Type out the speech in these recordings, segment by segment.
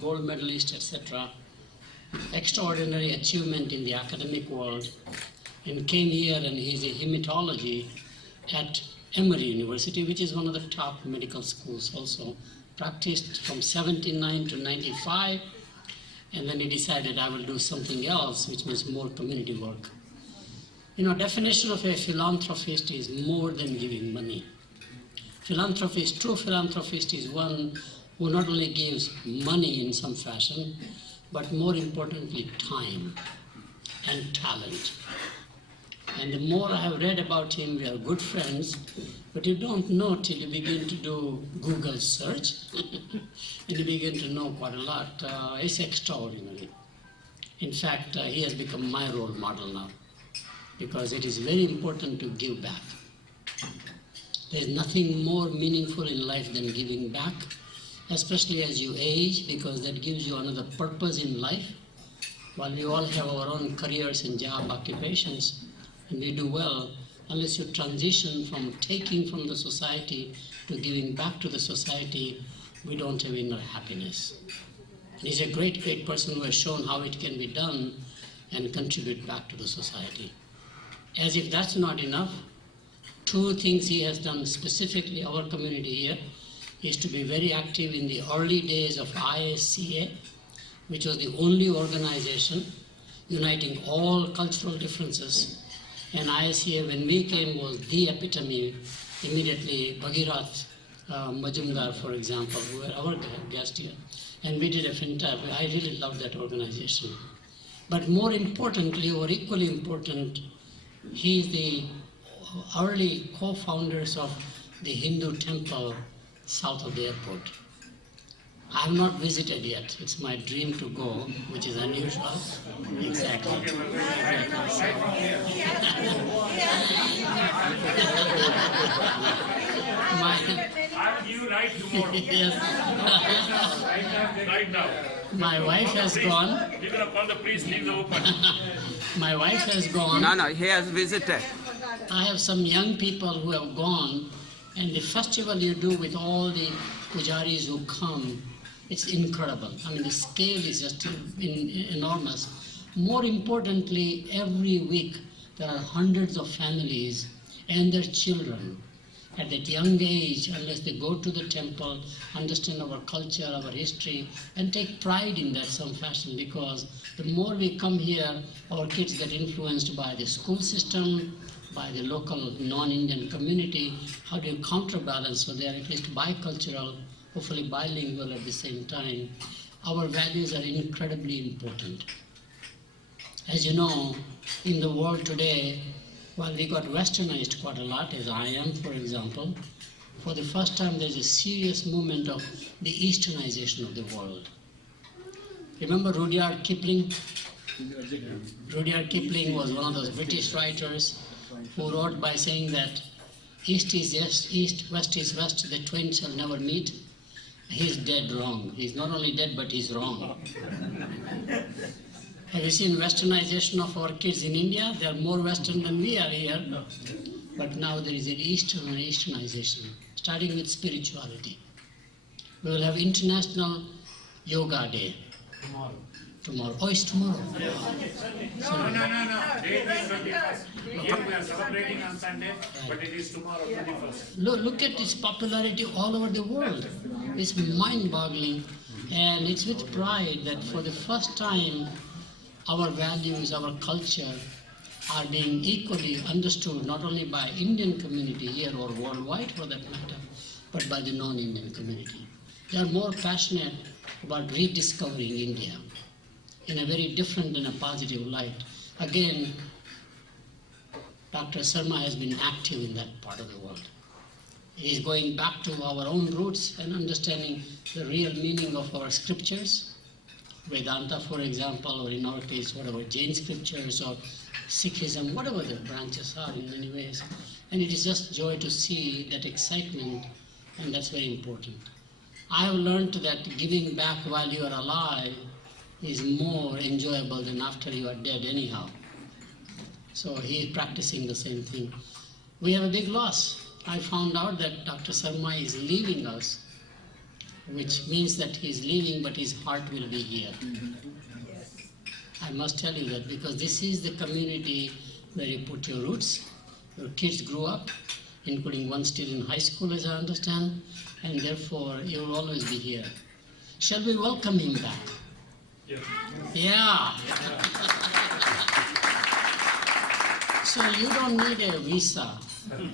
gold medalist, etc. Extraordinary achievement in the academic world, and came here and he's a hematology at Emory University, which is one of the top medical schools also. Practiced from 79 to 95, and then he decided I will do something else, which means more community work. You know, definition of a philanthropist is more than giving money. Philanthropist, true philanthropist is one who not only gives money in some fashion, but more importantly, time and talent. And the more I have read about him, we are good friends, but you don't know till you begin to do Google search, and you begin to know quite a lot. It's extraordinary. In fact, he has become my role model now, because it is very important to give back. There is nothing more meaningful in life than giving back, especially as you age, because that gives you another purpose in life. While we all have our own careers and job occupations, and we do well, unless you transition from taking from the society to giving back to the society, we don't have inner happiness. He's a great, great person who has shown how it can be done and contribute back to the society. As if that's not enough, two things he has done specifically our community here is to be very active in the early days of ISCA, which was the only organization uniting all cultural differences. And ISCA, when we came, was the epitome. Immediately, Bhagirath Majumdar, for example, who were our guest here. And we did a fantastic, I really love that organization. But more importantly, or equally important, he is the early co-founders of the Hindu temple south of the airport. I have not visited yet. It's my dream to go, which is unusual. Exactly. I'll give you right tomorrow. Yes. Right now. My wife has gone. You're going to call the priest, leave the open. My wife has gone. No, he has visited. I have some young people who have gone, and the festival you do with all the pujaris who come, it's incredible. I mean, the scale is just enormous. More importantly, every week there are hundreds of families and their children at that young age, unless they go to the temple, understand our culture, our history, and take pride in that some fashion, because the more we come here, our kids get influenced by the school system, by the local non-Indian community. How do you counterbalance so they are at least bicultural, hopefully bilingual at the same time? Our values are incredibly important. As you know, in the world today, while we got westernized quite a lot, as I am, for example, for the first time there's a serious movement of the easternization of the world. Remember Rudyard Kipling? Rudyard Kipling was one of those British writers who wrote by saying that east is east, west is west, the twain shall never meet. He's dead wrong. He's not only dead, but he's wrong. Have you seen westernization of our kids in India? They are more western than we are here. But now there is an easternization, starting with spirituality. We will have International Yoga Day. Tomorrow. Oh, it's tomorrow. No. Date is 21st. Here we are celebrating on Sunday, but it is tomorrow, 21st. Look at its popularity all over the world. It's mind-boggling, and it's with pride that for the first time, our values, our culture are being equally understood not only by Indian community here or worldwide for that matter, but by the non-Indian community. They are more passionate about rediscovering India in a very different and a positive light. Again, Dr. Sarma has been active in that part of the world. He is going back to our own roots and understanding the real meaning of our scriptures. Vedanta, for example, or in our case, whatever, Jain scriptures or Sikhism, whatever the branches are in many ways. And it is just joy to see that excitement, and that's very important. I have learned that giving back while you are alive is more enjoyable than after you are dead anyhow. So he is practicing the same thing. We have a big loss. I found out that Dr. Sarma is leaving us which means that he's leaving, but his heart will be here. I must tell you that because this is the community where you put your roots. Your kids grew up, including one still in high school, as I understand, and therefore you will always be here. Shall we welcome him back? Yeah. So you don't need a visa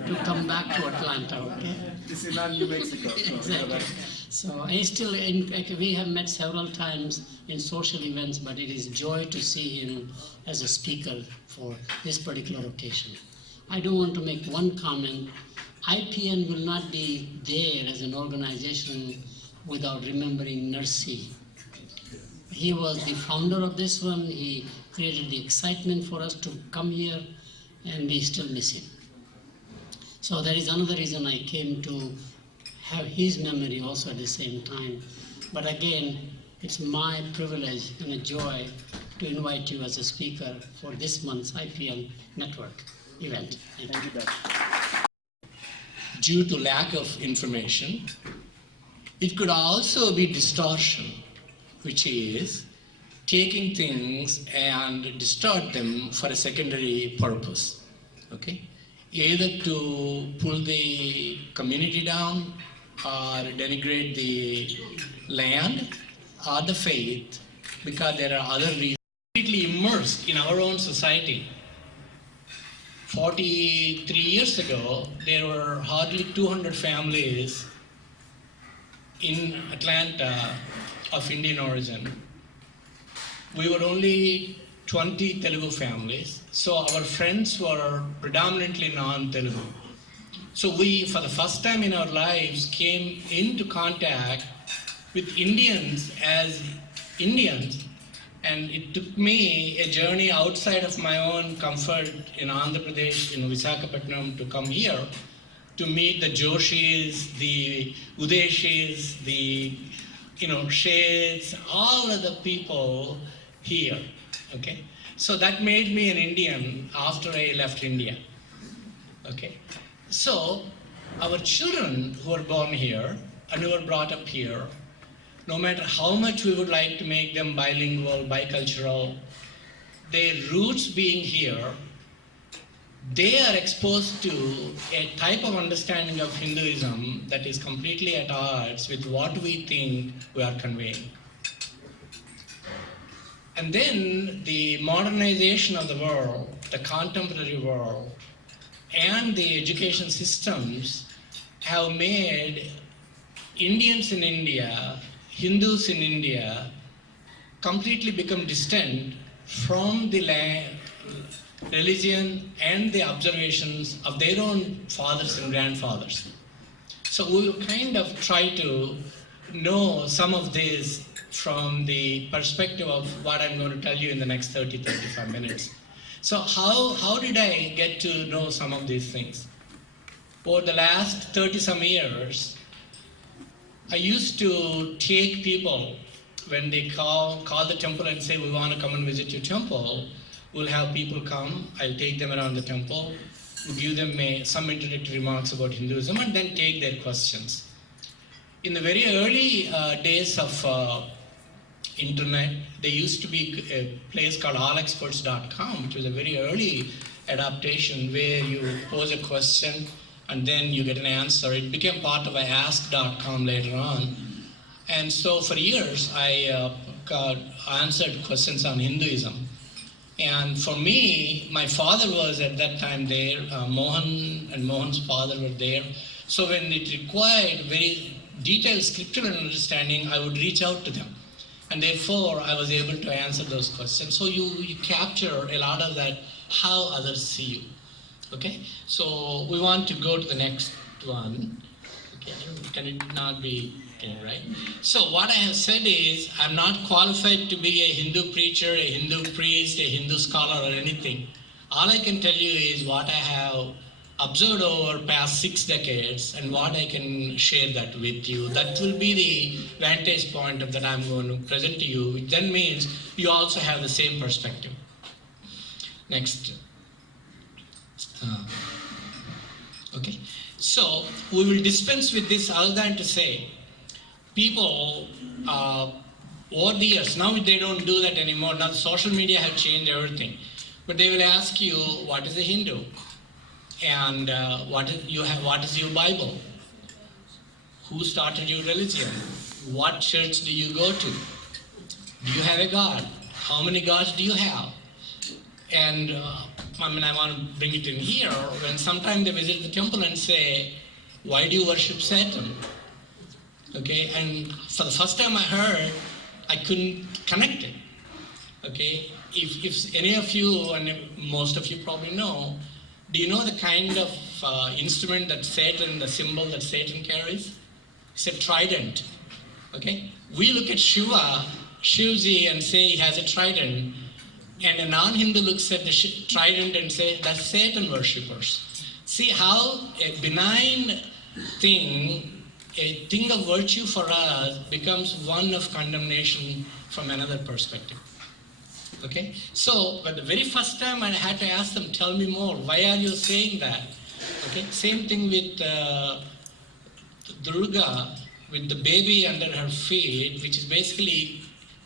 to come back to Atlanta, okay? This is not New Mexico. Exactly. So I still, we have met several times in social events, but it is joy to see him as a speaker for this particular occasion. I do want to make one comment. IPN will not be there as an organization without remembering Nursi. He was the founder of this one. He created the excitement for us to come here, and we still miss him. So that is another reason I came to have his memory also at the same time. But again, it's my privilege and a joy to invite you as a speaker for this month's IPN Network event. Thank you. Due to lack of information, it could also be distortion, which is taking things and distort them for a secondary purpose, okay? Either to pull the community down or denigrate the land or the faith, because there are other reasons. Completely immersed in our own society. 43 years ago, there were hardly 200 families in Atlanta of Indian origin. We were only 20 Telugu families, so our friends were predominantly non-Telugu. So we, for the first time in our lives, came into contact with Indians as Indians, and it took me a journey outside of my own comfort in Andhra Pradesh, in Visakhapatnam, to come here to meet the Joshis, the Udeshis, the Shades, all of the people here, okay? So that made me an Indian after I left India, okay? So our children who are born here and who are brought up here, no matter how much we would like to make them bilingual, bicultural, their roots being here, they are exposed to a type of understanding of Hinduism that is completely at odds with what we think we are conveying. And then the modernization of the world, the contemporary world, and the education systems have made Indians in India, Hindus in India, completely become distant from the religion and the observations of their own fathers and grandfathers. So we will kind of try to know some of this from the perspective of what I'm going to tell you in the next 30-35 minutes. So how did I get to know some of these things? Over the last 30-some years, I used to take people when they call the temple and say, we want to come and visit your temple. We'll have people come, I'll take them around the temple, we'll give them some introductory remarks about Hinduism, and then take their questions. In the very early days of internet, there used to be a place called allexperts.com, which was a very early adaptation where you pose a question and then you get an answer. It became part of ask.com later on. And so for years, I answered questions on Hinduism. And for me, my father was at that time there, Mohan and Mohan's father were there. So when it required very detailed scriptural understanding, I would reach out to them. And therefore, I was able to answer those questions. So you capture a lot of that, how others see you. Okay? So we want to go to the next one. Okay, can it not be, right? So what I have said is, I'm not qualified to be a Hindu preacher, a Hindu priest, a Hindu scholar or anything. All I can tell you is what I have observed over past 6 decades and what I can share that with you. That will be the vantage point that I'm going to present to you, which then means you also have the same perspective. Next. Okay, so we will dispense with this other than to say, people, over the years, now they don't do that anymore. Now social media have changed everything. But they will ask you, what is a Hindu? And what is your Bible? Who started your religion? What church do you go to? Do you have a God? How many gods do you have? And I want to bring it in here. When sometimes they visit the temple and say, why do you worship Satan? Okay, and for the first time I heard, I couldn't connect it. Okay, if any of you, and most of you probably know, do you know the kind of instrument that Satan, the symbol that Satan carries? It's a trident. Okay, we look at Shivji, and say he has a trident, and a non-Hindu looks at the trident and say that's Satan worshippers. See how a benign thing, a thing of virtue for us, becomes one of condemnation from another perspective. Okay? So, but the very first time I had to ask them, tell me more, why are you saying that? Okay? Same thing with Durga, with the baby under her feet, which is basically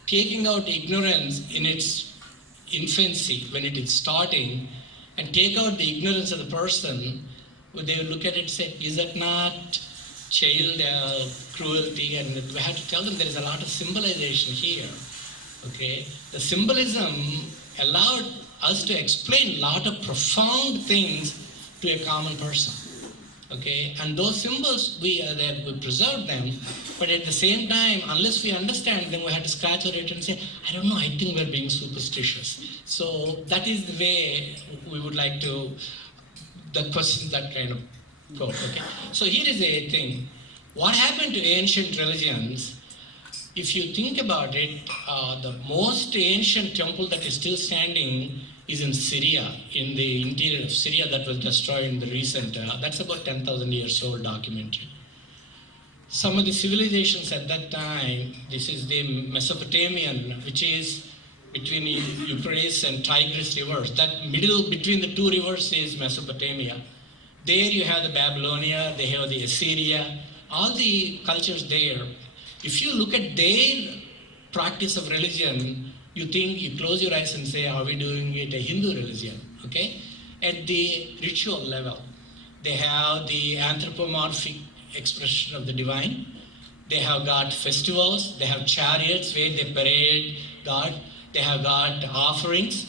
taking out ignorance in its infancy, when it is starting, and take out the ignorance of the person. They will look at it and say, is that not child cruelty? And we have to tell them there is a lot of symbolization here. Okay, the symbolism allowed us to explain a lot of profound things to a common person. Okay, and those symbols, we preserve them, but at the same time, unless we understand them, we have to scratch our head and say, I don't know, I think we're being superstitious. So that is the way we would like to, the question that kind of go. Okay, so here is a thing. What happened to ancient religions? If you think about it, the most ancient temple that is still standing is in Syria, in the interior of Syria that was destroyed in the recent, that's about 10,000 years old documentary. Some of the civilizations at that time, this is the Mesopotamian, which is between Euphrates and Tigris rivers. That middle between the two rivers is Mesopotamia. There you have the Babylonia, they have the Assyria, all the cultures there. If you look at their practice of religion, you think, you close your eyes and say, are we doing it a Hindu religion? Okay? At the ritual level, they have the anthropomorphic expression of the divine. They have got festivals, they have chariots where they parade God, they have got offerings,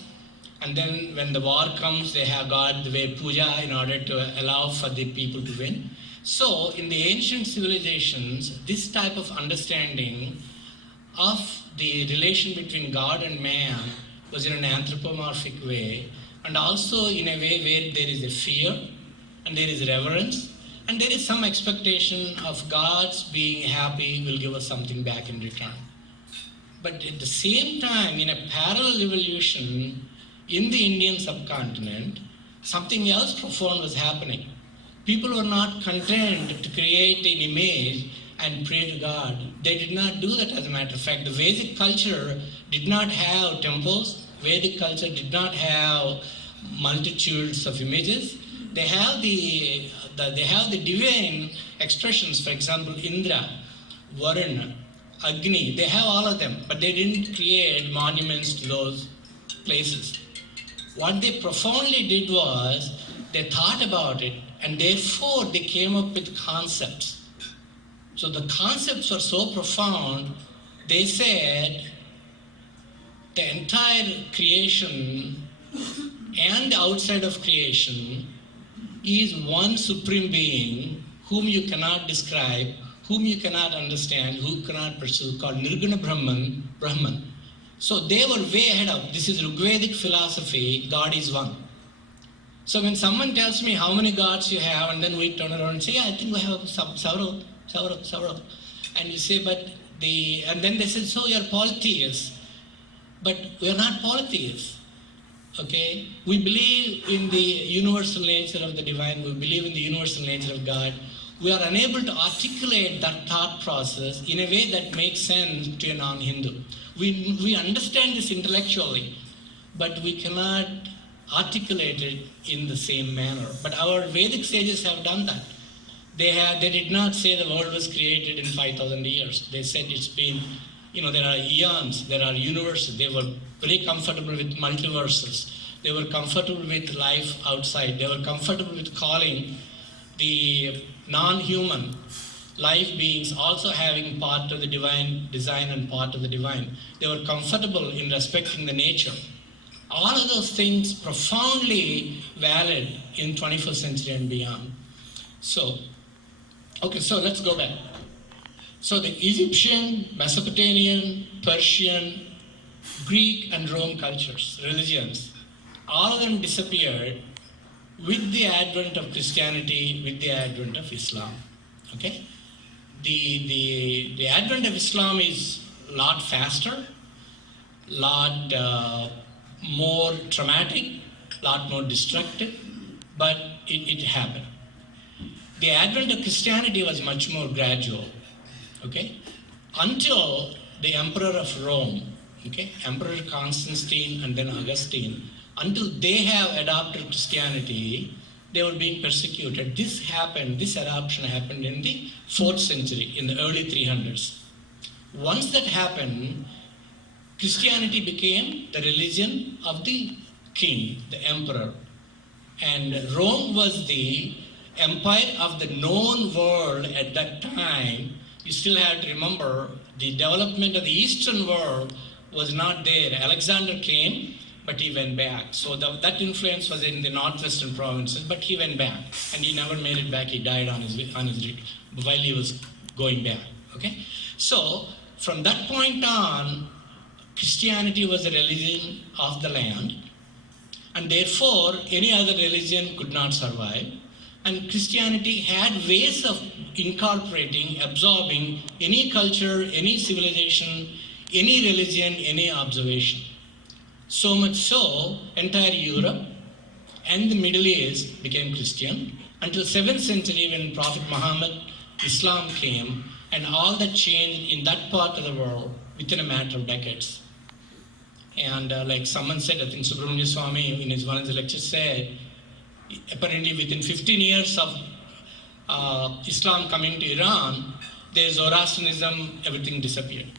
and then when the war comes, they have got the way puja in order to allow for the people to win. So, in the ancient civilizations, this type of understanding of the relation between God and man was in an anthropomorphic way, and also in a way where there is a fear, and there is reverence, and there is some expectation of God's being happy will give us something back in return. But at the same time, in a parallel evolution in the Indian subcontinent, something else profound was happening. People were not content to create an image and pray to God. They did not do that, as a matter of fact. The Vedic culture did not have temples. Vedic culture did not have multitudes of images. They have the divine expressions, for example, Indra, Varuna, Agni, they have all of them, but they didn't create monuments to those places. What they profoundly did was, they thought about it, and therefore they came up with concepts. So the concepts were so profound, they said the entire creation and the outside of creation is one supreme being whom you cannot describe, whom you cannot understand, who cannot pursue, called Nirguna Brahman. So they were way ahead of, this is Rigvedic philosophy, God is one. So when someone tells me how many gods you have, and then we turn around and say, yeah, I think we have several. And you say, and then they say, so you're polytheists. But we are not polytheists. Okay? We believe in the universal nature of the divine. We believe in the universal nature of God. We are unable to articulate that thought process in a way that makes sense to a non-Hindu. We understand this intellectually, but we cannot articulate it in the same manner. But our Vedic sages have done that. They did not say the world was created in 5,000 years. They said it's been, there are eons, there are universes. They were very comfortable with multiverses. They were comfortable with life outside. They were comfortable with calling the non-human life beings also having part of the divine design and part of the divine. They were comfortable in respecting the nature. All of those things profoundly valid in 21st century and beyond. So let's go back. So the Egyptian, Mesopotamian, Persian, Greek and Rome cultures, religions, all of them disappeared with the advent of Christianity, with the advent of Islam. Okay? The advent of Islam is a lot faster, lot more traumatic, lot more destructive, but it happened. The advent of Christianity was much more gradual, okay? Until the Emperor of Rome, okay, Emperor Constantine and then Augustine, until they have adopted Christianity, they were being persecuted. This adoption happened in the 4th century, in the early 300s. Once that happened, Christianity became the religion of the king, the emperor. And Rome was the empire of the known world at that time. You still have to remember the development of the Eastern world was not there. Alexander came, but he went back. So that influence was in the northwestern provinces, but he went back, and he never made it back. He died on his while he was going back. Okay, so from that point on, Christianity was the religion of the land, and therefore any other religion could not survive. And Christianity had ways of incorporating, absorbing any culture, any civilization, any religion, any observation. So much so, entire Europe and the Middle East became Christian until 7th century when Prophet Muhammad, Islam came, and all that changed in that part of the world within a matter of decades. And like someone said, I think Subramanya Swami in one of his lectures said, apparently within 15 years of Islam coming to Iran, there's Zoroastrianism, everything disappeared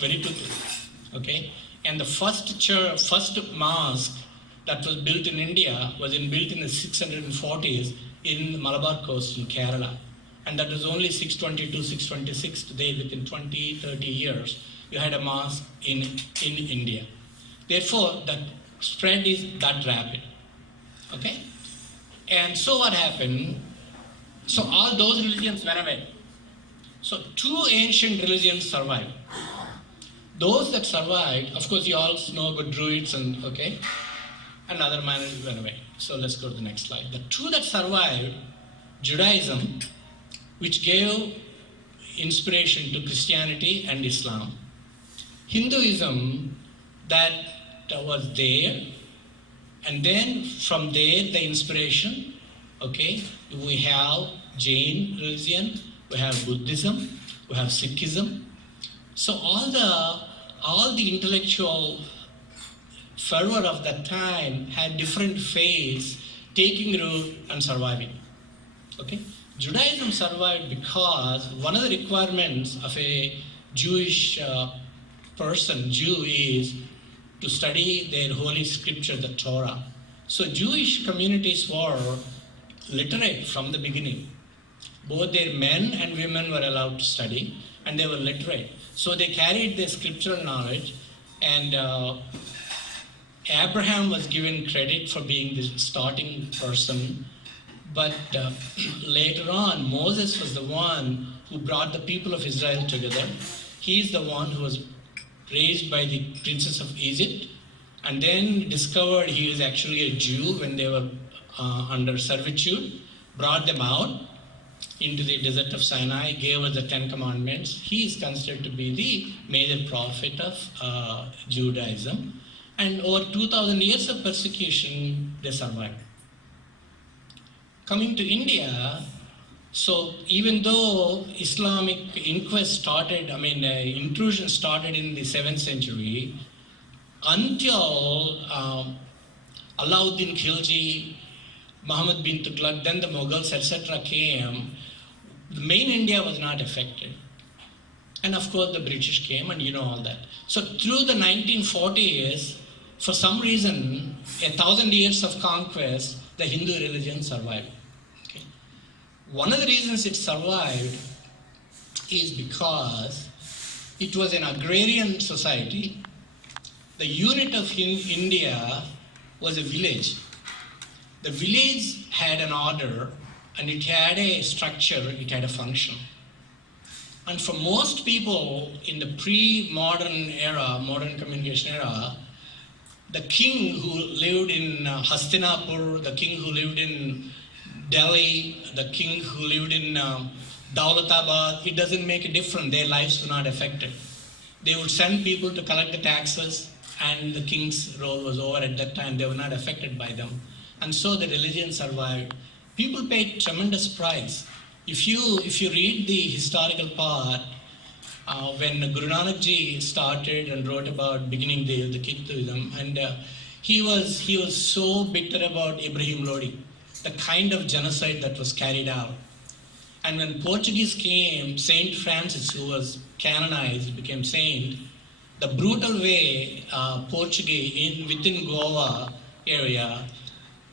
very quickly. Okay? And the first mosque that was built in India was built in the 640s in the Malabar coast in Kerala. And that was only 622, 626. Today, within 20, 30 years, you had a mosque in India. Therefore, the spread is that rapid. Okay? And so what happened? So all those religions went away. So 2 ancient religions survived. Those that survived, of course, you all know about Druids and other man went away. So let's go to the next slide. The 2 that survived, Judaism, which gave inspiration to Christianity and Islam. Hinduism, that was there, and then from there the inspiration, we have Jain religion, we have Buddhism, we have Sikhism. So all the intellectual fervor of that time had different phases taking root and surviving. Okay? Judaism survived because one of the requirements of a Jewish Jew is to study their holy scripture, the Torah. So Jewish communities were literate from the beginning. Both their men and women were allowed to study, and they were literate. So they carried their scriptural knowledge, and Abraham was given credit for being the starting person. But later on, Moses was the one who brought the people of Israel together. He is the one who was raised by the princess of Egypt, and then discovered he was actually a Jew when they were under servitude, brought them out into the desert of Sinai, gave us the 10 Commandments. He is considered to be the major prophet of Judaism. And over 2,000 years of persecution, they survived. Coming to India, so even though Islamic intrusion started in the 7th century, until Alauddin Khilji Muhammad bin Tughlaq, then the Mughals, etc. came, the main India was not affected. And of course the British came, and you know all that. So through the 1940s, for some reason, 1,000 years of conquest, the Hindu religion survived. Okay. One of the reasons it survived is because it was an agrarian society. The unit of India was a village. The village had an order, and it had a structure, it had a function. And for most people in the pre-modern era, modern communication era, the king who lived in Hastinapur, the king who lived in Delhi, the king who lived in Daulatabad, it doesn't make a difference. Their lives were not affected. They would send people to collect the taxes, and the king's role was over at that time. They were not affected by them. And so the religion survived. People paid tremendous price. If you read the historical part, when Guru Nanak Ji started and wrote about beginning day of the Hinduism, and he was so bitter about Ibrahim Lodi, the kind of genocide that was carried out. And when Portuguese came, Saint Francis, who was canonized, became saint, the brutal way Portuguese within Goa area,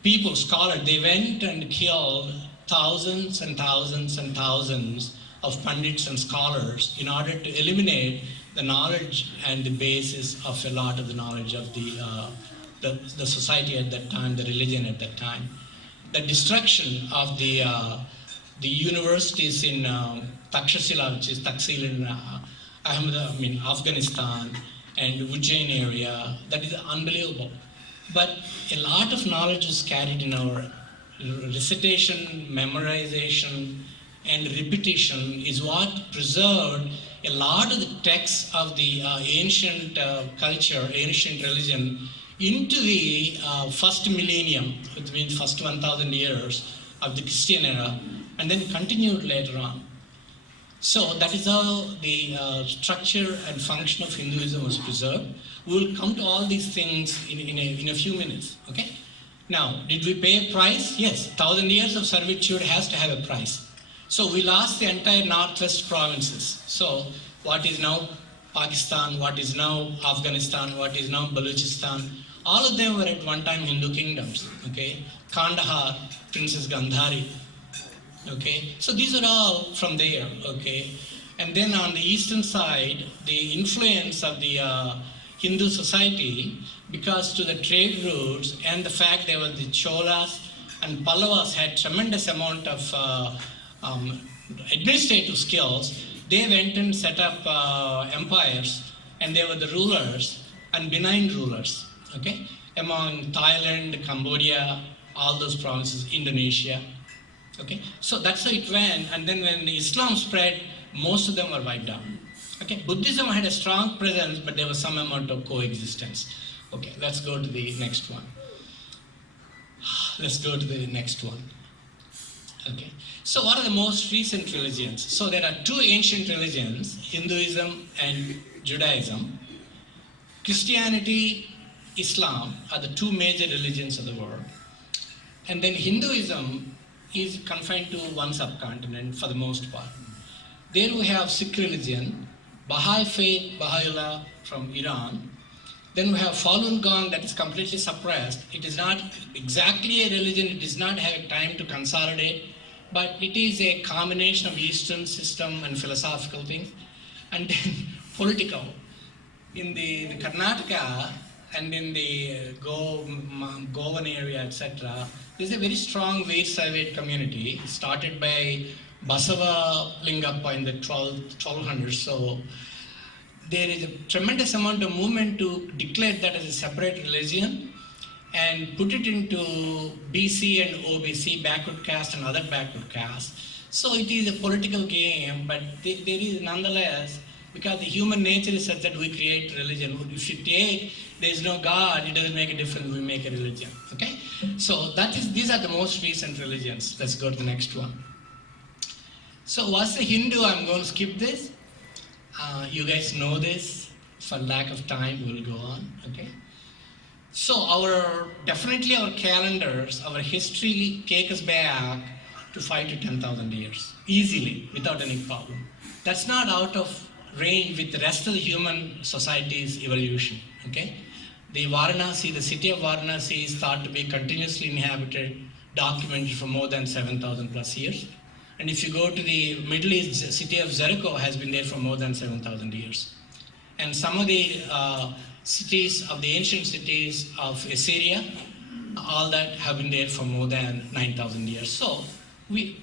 people, scholars, they went and killed thousands and thousands and thousands of pundits and scholars in order to eliminate the knowledge and the basis of a lot of the knowledge of the society at that time, the religion at that time. The destruction of the universities in Takshashila, which is Taksil in Afghanistan, and Ujjain area, that is unbelievable. But a lot of knowledge is carried in our recitation, memorization, and repetition is what preserved a lot of the texts of the ancient culture, ancient religion, into the first millennium, which means first 1,000 years of the Christian era, and then continued later on. So that is how the structure and function of Hinduism was preserved. We will come to all these things in a few minutes, okay? Now, did we pay a price? Yes, 1,000 years of servitude has to have a price. So we lost the entire northwest provinces. So what is now Pakistan, what is now Afghanistan, what is now Balochistan, all of them were at one time Hindu kingdoms, okay? Kandahar, Princess Gandhari, okay? So these are all from there, okay? And then on the eastern side, the influence of the Hindu society, because to the trade routes and the fact there were the Cholas and Pallavas had tremendous amount of administrative skills, they went and set up empires, and they were the rulers and benign rulers, okay? Among Thailand, Cambodia, all those provinces, Indonesia, okay? So that's how it went, and then when Islam spread, most of them were wiped out. Okay, Buddhism had a strong presence, but there was some amount of coexistence. Okay, let's go to the next one. Let's go to the next one. Okay, so what are the most recent religions? So there are two ancient religions, Hinduism and Judaism. Christianity, Islam are the two major religions of the world. And then Hinduism is confined to one subcontinent for the most part. There we have Sikh religion, Baha'i faith, Baha'u'llah from Iran. Then we have Falun Gong that is completely suppressed. It is not exactly a religion, it does not have time to consolidate, but it is a combination of Eastern system and philosophical things. And then political. In the Karnataka and in the Govan area, etc., there's a very strong Veer Saivate community started by Basava Lingappa in the 1200s. So there is a tremendous amount of movement to declare that as a separate religion and put it into BC and OBC, backward caste and other backward castes. So it is a political game, but there is nonetheless, because the human nature is such that we create religion. If you take, there is no God, it doesn't make a difference, we make a religion, okay? So these are the most recent religions. Let's go to the next one. So what's the Hindu? I'm going to skip this. You guys know this. For lack of time, we'll go on, okay? So definitely our calendars, our history take us back to 5 to 10,000 years, easily, without any problem. That's not out of range with the rest of the human society's evolution, okay? The Varanasi, the city of Varanasi is thought to be continuously inhabited, documented for more than 7,000 plus years. And if you go to the Middle East, the city of Jericho has been there for more than 7,000 years. And some of the cities of the ancient cities of Assyria, all that have been there for more than 9,000 years. So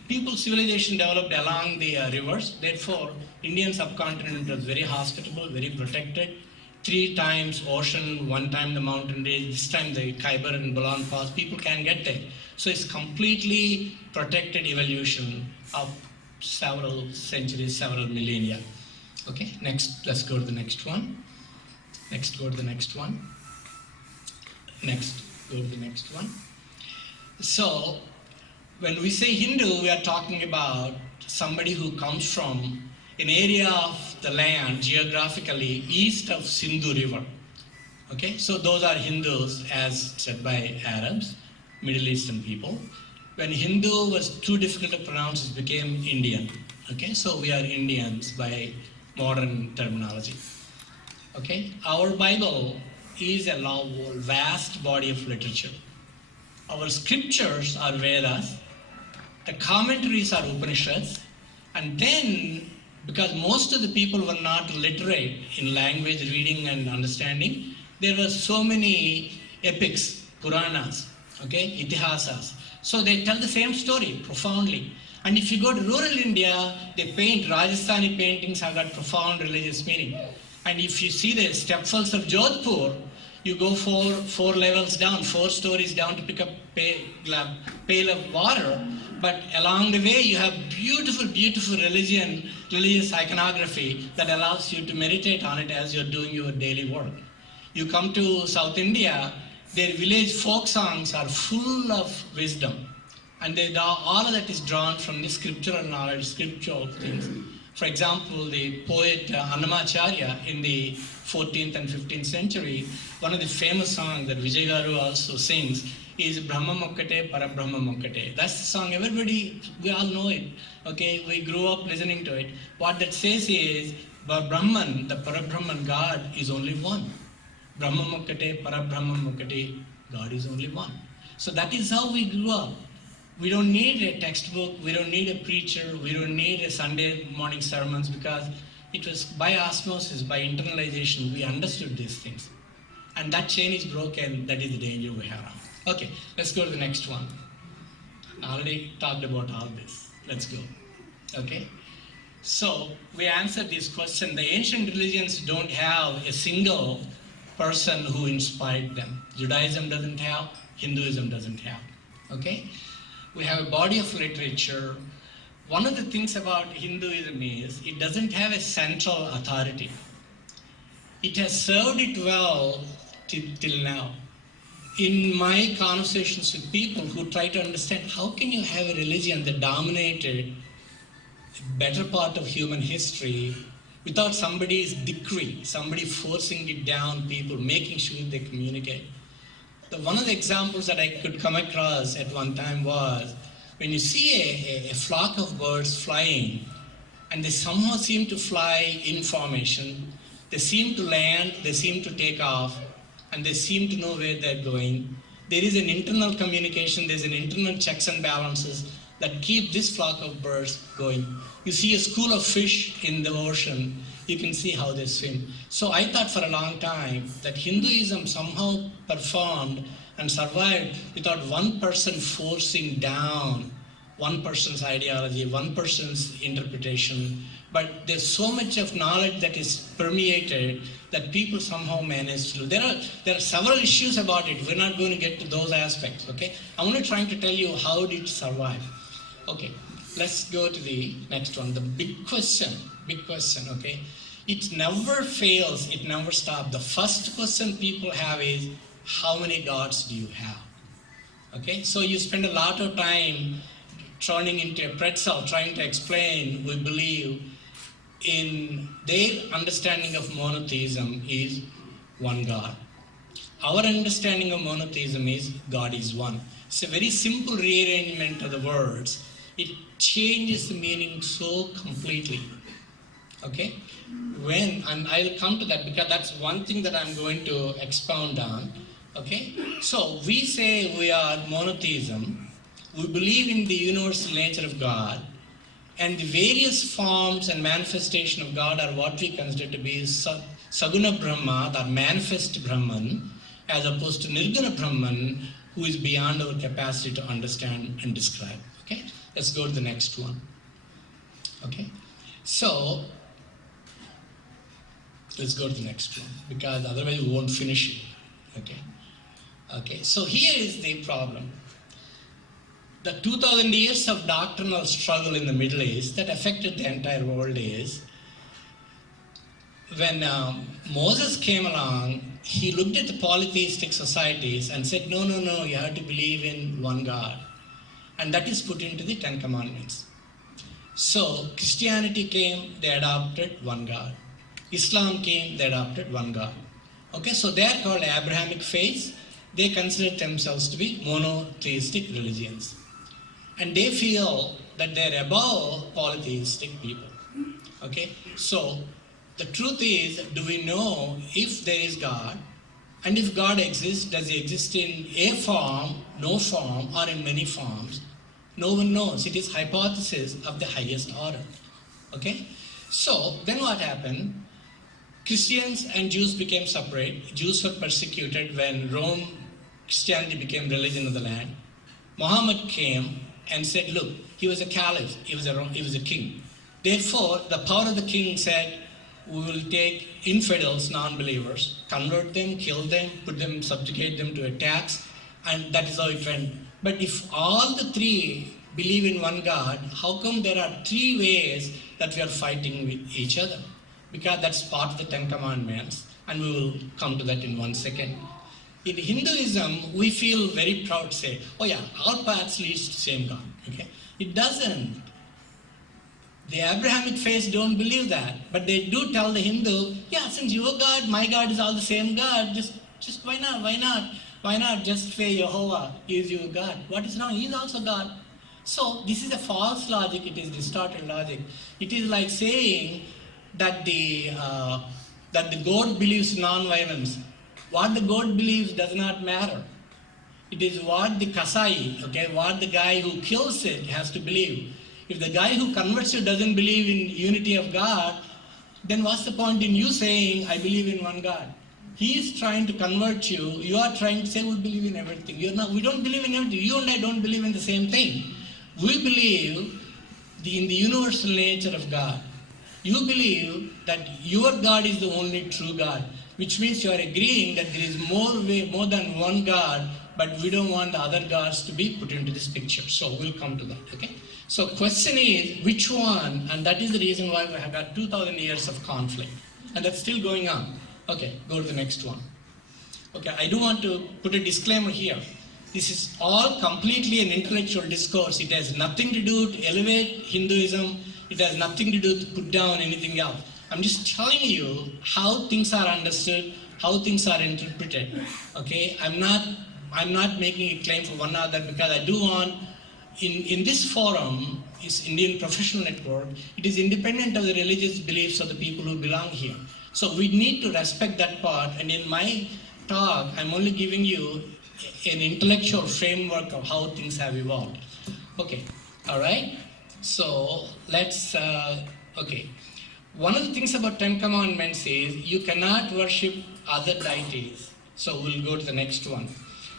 people's civilization developed along the rivers. Therefore, Indian subcontinent was very hospitable, very protected. 3 times ocean, 1 time the mountain range, this time the Khyber and Bolan Pass, people can get there. So it's completely protected evolution of several centuries, several millennia. Okay, next, let's go to the next one. Next, go to the next one. Next, go to the next one. So, when we say Hindu, we are talking about somebody who comes from an area of the land geographically east of Sindhu River. Okay, so those are Hindus as said by Arabs, Middle Eastern people. When Hindu was too difficult to pronounce, it became Indian. Okay, so we are Indians by modern terminology. Okay, our Bible is a vast body of literature. Our scriptures are Vedas, the commentaries are Upanishads, and then, because most of the people were not literate in language, reading and understanding, there were so many epics, Puranas, okay, Itihasas. So they tell the same story profoundly. And if you go to rural India, they paint, Rajasthani paintings have got profound religious meaning. And if you see the stepwells of Jodhpur, you go four levels down, 4 stories down to pick up pail of water. But along the way, you have beautiful, beautiful religious iconography that allows you to meditate on it as you're doing your daily work. You come to South India, their village folk songs are full of wisdom. And all of that is drawn from the scriptural knowledge, scriptural things. For example, the poet Annamacharya in the 14th and 15th century, one of the famous songs that Vijay Garu also sings is Brahma Mokkate, Parabrahma Mokkate. That's the song, we all know it. Okay, we grew up listening to it. What that says is, Brahman, the Parabrahman God is only one. Brahma Mokkate, Parabrahma Mokkate, God is only one. So that is how we grew up. We don't need a textbook, we don't need a preacher, we don't need a Sunday morning sermons, because it was by osmosis, by internalization, we understood these things. And that chain is broken, that is the danger we have. Okay, let's go to the next one. I already talked about all this. Let's go. Okay? So, we answered this question. The ancient religions don't have a single person who inspired them. Judaism doesn't have, Hinduism doesn't have. Okay? We have a body of literature. One of the things about Hinduism is it doesn't have a central authority. It has served it well till now. In my conversations with people who try to understand how can you have a religion that dominated a better part of human history without somebody's decree, somebody forcing it down people, making sure they communicate. One of the examples that I could come across at one time was when you see a flock of birds flying and they somehow seem to fly in formation, they seem to land, they seem to take off, and they seem to know where they're going. There is an internal communication, there's an internal checks and balances that keep this flock of birds going. You see a school of fish in the ocean, you can see how they swim. So I thought for a long time that Hinduism somehow performed and survived without one person forcing down one person's ideology, one person's interpretation. But there's so much of knowledge that is permeated that people somehow manage to do. There are several issues about it. We're not going to get to those aspects, okay? I'm only trying to tell you how did it survive. Okay, let's go to the next one. The big question, okay? It never fails, it never stops. The first question people have is, how many gods do you have? Okay, so you spend a lot of time turning into a pretzel, trying to explain, we believe, in their understanding of monotheism is one God. Our understanding of monotheism is God is one. It's a very simple rearrangement of the words. It changes the meaning so completely. Okay? And I'll come to that because that's one thing that I'm going to expound on. Okay? So we say we are monotheism. We believe in the universal nature of God. And the various forms and manifestation of God are what we consider to be Saguna Brahma, the manifest Brahman, as opposed to Nirguna Brahman, who is beyond our capacity to understand and describe. Okay? Let's go to the next one. Okay? So, let's go to the next one, because otherwise we won't finish it. Okay? Okay, so here is the problem. The 2000 years of doctrinal struggle in the Middle East that affected the entire world is, when Moses came along, he looked at the polytheistic societies and said, no, you have to believe in one God. And that is put into the Ten Commandments. So Christianity came, they adopted one God. Islam came, they adopted one God. Okay, so they are called Abrahamic faiths. They consider themselves to be monotheistic religions. And they feel that they're above polytheistic people. Okay, so the truth is, do we know if there is God? And if God exists, does he exist in a form, no form, or in many forms? No one knows. It is hypothesis of the highest order. Okay? So, then what happened? Christians and Jews became separate. Jews were persecuted when Christianity became religion of the land. Muhammad came and said, look, he was a caliph, he was a king. Therefore, the power of the king said, we will take infidels, non-believers, convert them, kill them, subjugate them to a tax, and that is how it went. But if all the three believe in one God, how come there are three ways that we are fighting with each other? Because that's part of the Ten Commandments, and we will come to that in 1 second. In Hinduism, we feel very proud to say, oh yeah, all paths lead to the same God. Okay? It doesn't. The Abrahamic faiths don't believe that, but they do tell the Hindu, yeah, since your God, my God is all the same God, just why not just say Jehovah is your God? What is wrong? He is also God. So this is a false logic, it is distorted logic. It is like saying that the God believes non-violence. What the God believes does not matter. It is what the Kasai, okay, what the guy who kills it has to believe. If the guy who converts you doesn't believe in unity of God, then what's the point in you saying, I believe in one God? He is trying to convert you. You are trying to say, we believe in everything. We don't believe in everything. You and I don't believe in the same thing. We believe in the universal nature of God. You believe that your God is the only true God, which means you are agreeing that there is more than one God, but we don't want the other gods to be put into this picture. So we'll come to that, okay? So question is, which one? And that is the reason why we have got 2000 years of conflict. And that's still going on. Okay, go to the next one. Okay, I do want to put a disclaimer here. This is all completely an intellectual discourse. It has nothing to do to elevate Hinduism. It has nothing to do to put down anything else. I'm just telling you how things are understood, how things are interpreted. Okay, I'm not making a claim for one other, because I do want, in this forum, is Indian Professional Network, it is independent of the religious beliefs of the people who belong here. So we need to respect that part, and in my talk, I'm only giving you an intellectual framework of how things have evolved. Okay, all right? So let's, okay. One of the things about Ten Commandments is you cannot worship other deities. So we'll go to the next one.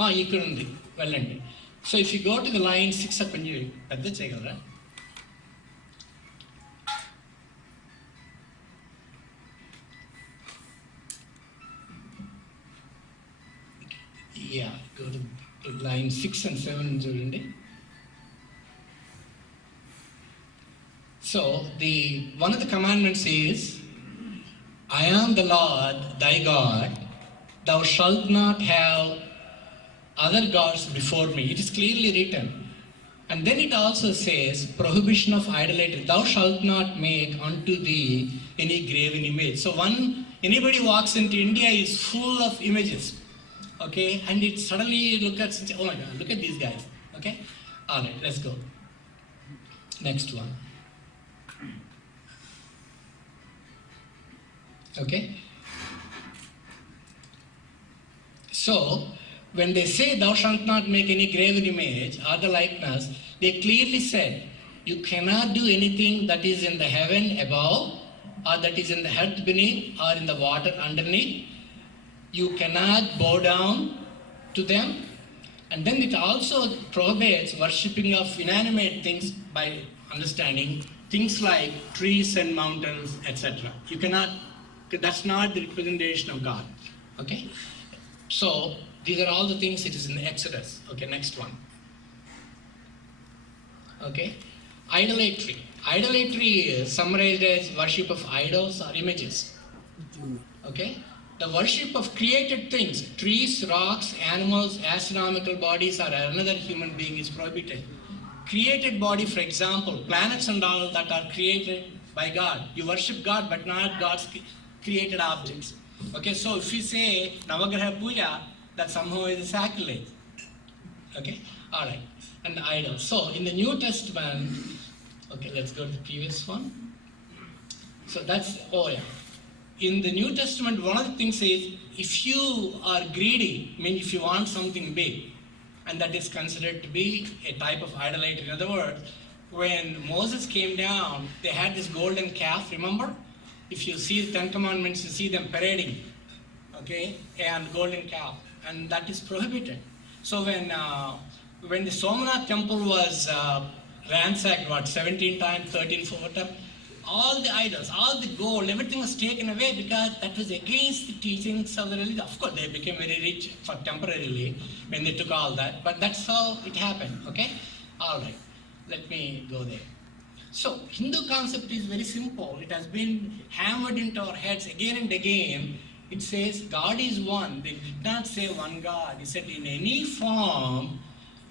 You couldn't, well ended. So if you go to the line 6 up and you, that's it, right? Yeah, go to line 6 and 7. So one of the commandments is, I am the Lord thy God, thou shalt not have other gods before me. It is clearly written. And then it also says, prohibition of idolatry, thou shalt not make unto thee any graven image. So anybody walks into India is full of images. okay, and it suddenly look at, oh my God, look at these guys, okay? All right, let's go. Next one. Okay? So, when they say thou shalt not make any graven image or the likeness, they clearly said, you cannot do anything that is in the heaven above, or that is in the earth beneath, or in the water underneath. You cannot bow down to them. And then it also prohibits worshipping of inanimate things by understanding things like trees and mountains, etc. You cannot, that's not the representation of God. Okay? So, these are all the things it is in the Exodus. Okay, next one. Okay? Idolatry. Idolatry is summarized as worship of idols or images. Okay? The worship of created things, trees, rocks, animals, astronomical bodies, or another human being is prohibited. Created body, for example, planets and all that are created by God. You worship God, but not God's created objects. Okay, so if we say Navagraha Puja, that somehow is a sacrilege. Okay, all right, and the idols. So in the New Testament, okay, let's go to the previous one. So that's, oh yeah. In the New Testament, one of the things is, if you are greedy, I mean if you want something big, and that is considered to be a type of idolatry. In other words, when Moses came down, they had this golden calf, remember? If you see the Ten Commandments, you see them parading, okay, and golden calf, and that is prohibited. So when the Somanath temple was ransacked, what, 17 times, 13, 14, all the idols, all the gold, everything was taken away because that was against the teachings of the religion. Of course, they became very rich for temporarily when they took all that, but that's how it happened, okay? All right, let me go there. So, Hindu concept is very simple. It has been hammered into our heads again and again. It says God is one. They did not say one God. He said in any form,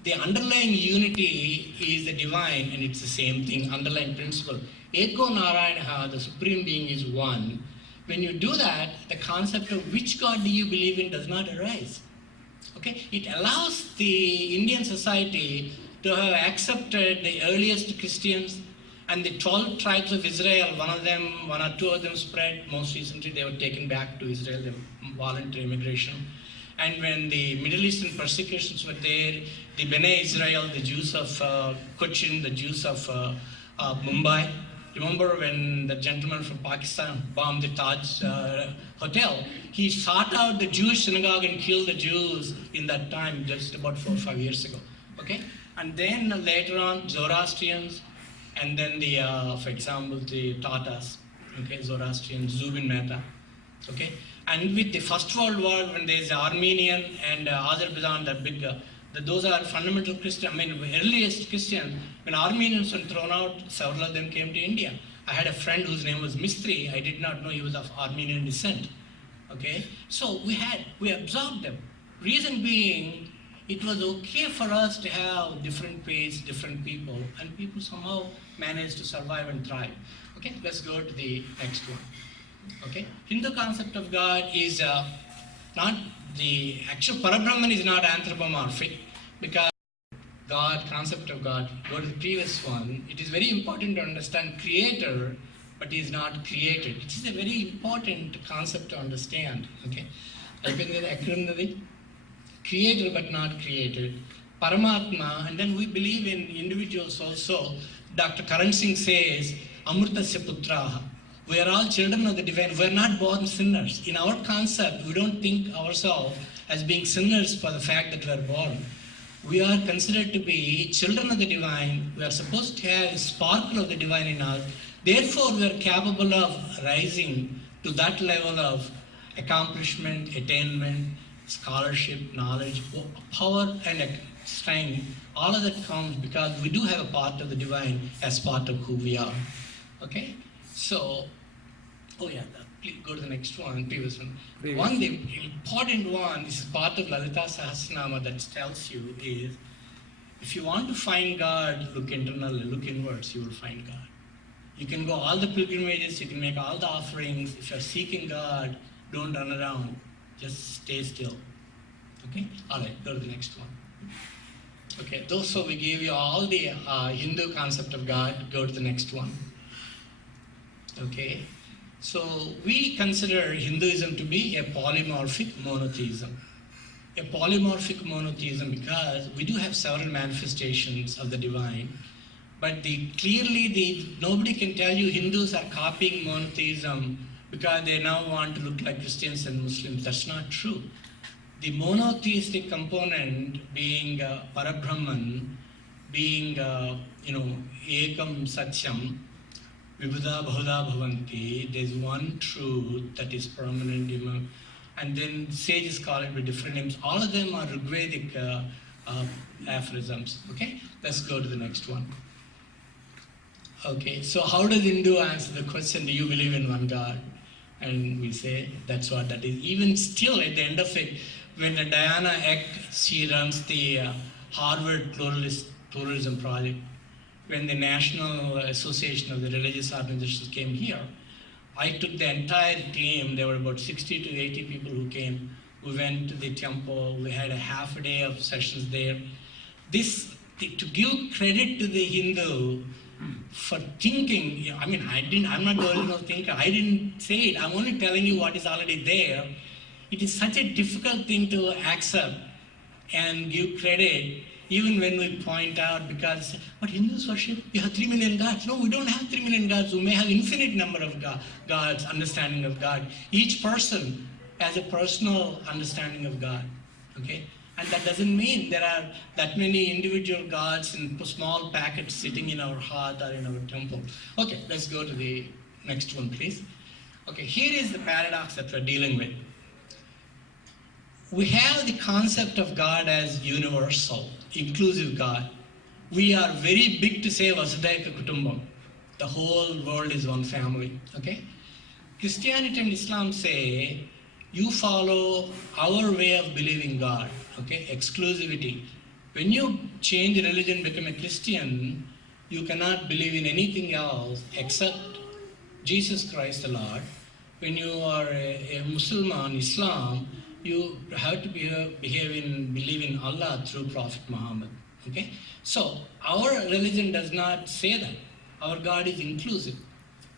the underlying unity is the divine, and it's the same thing, underlying principle. Eko Narayana, the Supreme Being, is one. When you do that, the concept of which God do you believe in does not arise. Okay? It allows the Indian society to have accepted the earliest Christians and the 12 tribes of Israel. One or two of them spread. Most recently, they were taken back to Israel, the voluntary immigration. And when the Middle Eastern persecutions were there, the Bnei Israel, the Jews of Cochin, the Jews of Mumbai. Remember when the gentleman from Pakistan bombed the Taj Hotel? He sought out the Jewish synagogue and killed the Jews in that time, just about 4 or 5 years ago. Okay? And then later on, Zoroastrians, and then for example, the Tatars, okay, Zoroastrian, Zubin Mehta, okay? And with the First World War, when there's Armenian and Azerbaijan, the big, those are fundamental Christian, I mean, earliest Christian. When Armenians were thrown out, several of them came to India. I had a friend whose name was Mistri. I did not know he was of Armenian descent, okay? So we absorbed them. Reason being, it was okay for us to have different faiths, different people, and people somehow managed to survive and thrive. Okay, let's go to the next one. Okay, Hindu concept of God is not, the actual Parabrahman is not anthropomorphic, because God, concept of God, go to the previous one, it is very important to understand creator, but he is not created. It is a very important concept to understand. Okay, creator but not created, Paramatma, and then we believe in individuals also. Dr. Karan Singh says, Amritasya Putraha. We are all children of the divine. We are not born sinners. In our concept, we don't think ourselves as being sinners for the fact that we are born. We are considered to be children of the divine. We are supposed to have a sparkle of the divine in us. Therefore, we are capable of rising to that level of accomplishment, attainment, scholarship, knowledge, power, and strength. All of that comes because we do have a part of the divine as part of who we are. Okay? So, oh yeah, please go to the next one, previous one. One, the important one, this is part of Lalita Sahasranama that tells you is, if you want to find God, look internally, look inwards, you will find God. You can go all the pilgrimages, you can make all the offerings. If you're seeking God, don't run around, just stay still. Okay, all right, go to the next one. Okay, so we gave you all the Hindu concept of God. Go to the next one. Okay, so we consider Hinduism to be a polymorphic monotheism. A polymorphic monotheism because we do have several manifestations of the divine, but nobody can tell you Hindus are copying monotheism because they now want to look like Christians and Muslims. That's not true. The monotheistic component being Parabrahman, being Ekam Satyam, Vibhuda Bahuda Bhavanti, there's one truth that is permanent, and then sages call it with different names. All of them are Rigvedic aphorisms. Okay, let's go to the next one. Okay, so how does Hindu answer the question, do you believe in one God? And we say, that's what that is. Even still, at the end of it, when Diana Eck, she runs the Harvard Pluralism Project, when the National Association of the Religious Organizations came here, I took the entire team, there were about 60 to 80 people who came. We went to the temple, we had a half a day of sessions there. To give credit to the Hindu for thinking, I'm not the original thinker, I didn't say it, I'm only telling you what is already there. It is such a difficult thing to accept and give credit, even when we point out, because, but Hindus worship, we have 3 million gods. No, we don't have 3 million gods. We may have infinite number of gods, understanding of God. Each person has a personal understanding of God, okay? And that doesn't mean there are that many individual gods in small packets sitting in our heart or in our temple. Okay, let's go to the next one, please. Okay, here is the paradox that we're dealing with. We have the concept of God as universal, inclusive God. We are very big to say Vasudhaiva Kutumbam. The whole world is one family, okay? Christianity and Islam say, you follow our way of believing God, okay? Exclusivity. When you change religion, become a Christian, you cannot believe in anything else except Jesus Christ the Lord. When you are a Muslim, Islam, you have to believe in Allah through Prophet Muhammad. Okay? So our religion does not say that. Our God is inclusive.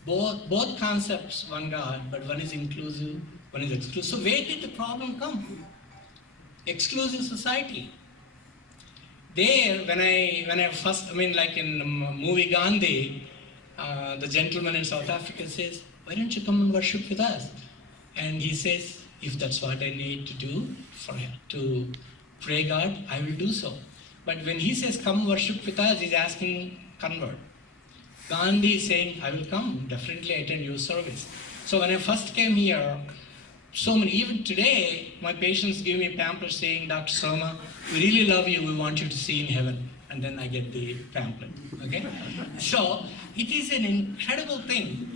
Both concepts, one God, but one is inclusive, one is exclusive. So where did the problem come? Exclusive society. There, when I first, like in the movie Gandhi, the gentleman in South Africa says, why don't you come and worship with us? And he says, if that's what I need to do to pray God, I will do so. But when he says, come worship with us, he's asking convert. Gandhi is saying, I will come, definitely attend your service. So when I first came here, so many, even today, my patients give me pamphlets saying, Dr. Sarma, we really love you, we want you to see in heaven. And then I get the pamphlet, okay? So it is an incredible thing.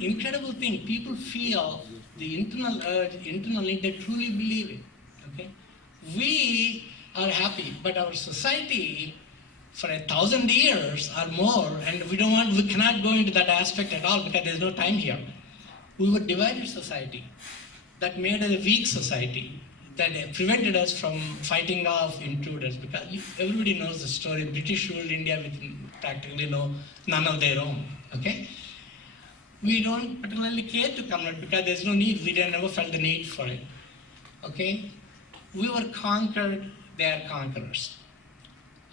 People feel the internal urge, internally, they truly believe it, okay? We are happy, but our society, for 1,000 years or more, and we cannot go into that aspect at all because there's no time here. We were divided society. That made us a weak society, that prevented us from fighting off intruders, because everybody knows the story. British ruled India with practically none of their own, okay? We don't particularly care to convert because there's no need. We never felt the need for it, okay? We were conquered, they are conquerors.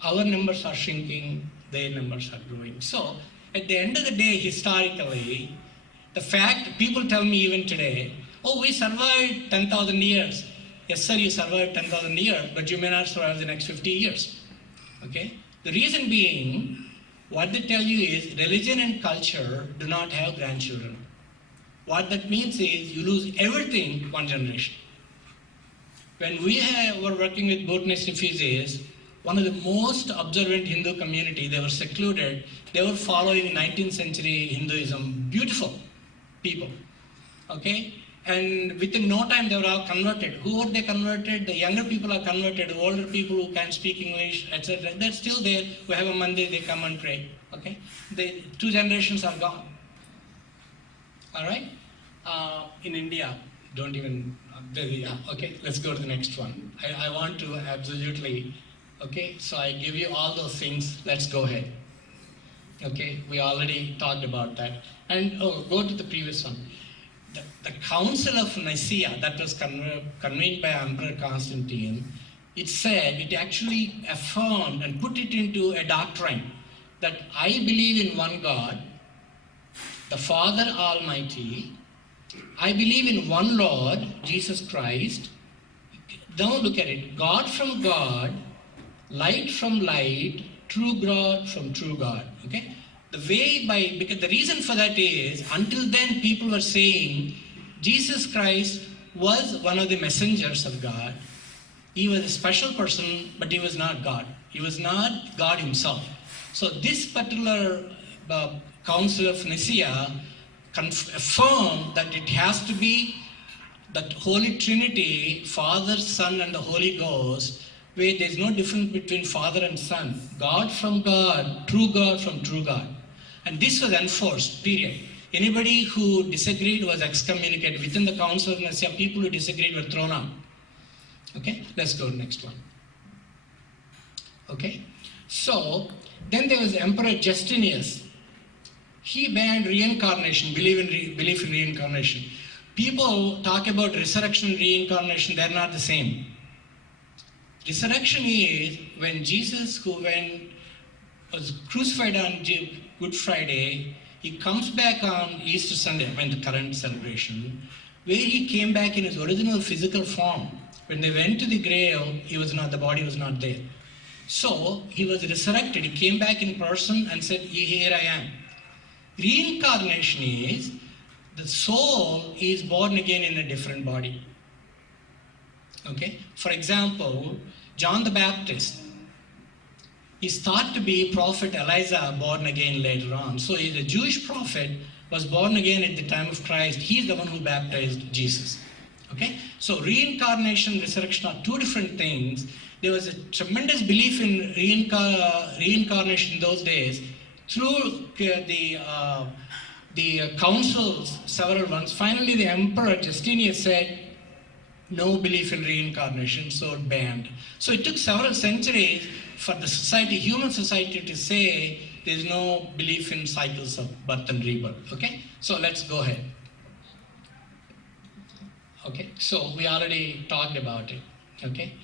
Our numbers are shrinking, their numbers are growing. So, at the end of the day, historically, the fact, people tell me even today, oh, we survived 10,000 years. Yes, sir, you survived 10,000 years, but you may not survive the next 50 years, okay? The reason being, what they tell you is religion and culture do not have grandchildren. What that means is you lose everything one generation. When we were working with Bhutanese refugees, one of the most observant Hindu community, they were secluded, they were following 19th century Hinduism, beautiful people, okay? And within no time they were all converted. Who are they converted? The younger people are converted, the older people who can speak English, etc. They're still there. We have a mandir, they come and pray, okay? 2 generations are gone, all right? In India, don't even Yeah, okay, let's go to the next one. I want to absolutely, okay, so I give you all those things, let's go ahead. Okay, we already talked about that. And go to the previous one. The Council of Nicaea that was convened by Emperor Constantine, it actually affirmed and put it into a doctrine that I believe in one God, the Father Almighty. I believe in one Lord, Jesus Christ. Now look at it. God from God, light from light, true God from true God. Okay? Because the reason for that is, until then people were saying Jesus Christ was one of the messengers of God. He was a special person, but he was not God. He was not God himself. So this particular Council of Nicaea affirmed that it has to be that Holy Trinity, Father, Son, and the Holy Ghost, where there's no difference between Father and Son. God from God from true God. And this was enforced, period. Anybody who disagreed was excommunicated. Within the Council of Nicaea, people who disagreed were thrown out. Okay, let's go to the next one. Okay, so then there was Emperor Justinius. He banned reincarnation, belief in reincarnation. People talk about resurrection and reincarnation, they're not the same. Resurrection is when Jesus, who was crucified on Good Friday, he comes back on Easter Sunday, the current celebration, where he came back in his original physical form. When they went to the grave, the body was not there. So he was resurrected. He came back in person and said, here I am. Reincarnation is the soul is born again in a different body. Okay? For example, John the Baptist is thought to be Prophet Elijah born again later on. So he's a Jewish prophet, was born again at the time of Christ. He's the one who baptized Jesus. Okay? So reincarnation and resurrection are two different things. There was a tremendous belief in reincarnation in those days. Through the councils, several ones, finally the Emperor Justinius said, no belief in reincarnation, so banned. So it took several centuries for the society, human society, to say there's no belief in cycles of birth and rebirth. Okay? So let's go ahead. Okay, so we already talked about it. Okay?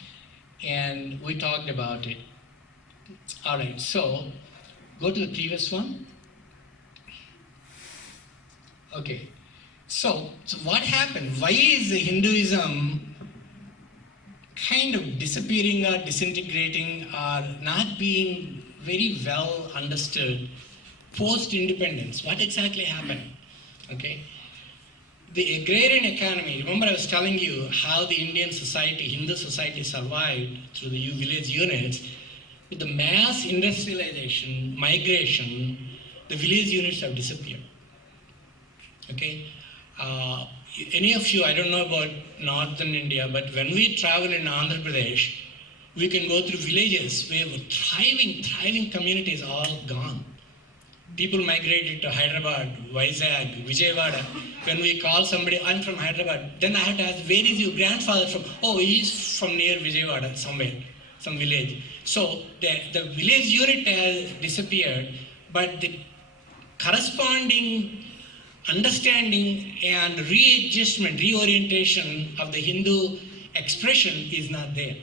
And we talked about it. All right, so go to the previous one. Okay, so what happened? Why is Hinduism kind of disappearing or disintegrating or not being very well understood post-independence? What exactly happened? Okay, the agrarian economy, remember I was telling you how the Indian society, Hindu society survived through the village units. With the mass industrialization, migration, the village units have disappeared. Okay, any of you, I don't know about northern India, but when we travel in Andhra Pradesh, we can go through villages where thriving communities are all gone. People migrated to Hyderabad, Vizag, Vijayawada. When we call somebody, I'm from Hyderabad, then I have to ask, where is your grandfather from? Oh, he's from near Vijayawada, somewhere, some village. So the village unit has disappeared, but the corresponding understanding and readjustment, reorientation of the Hindu expression is not there.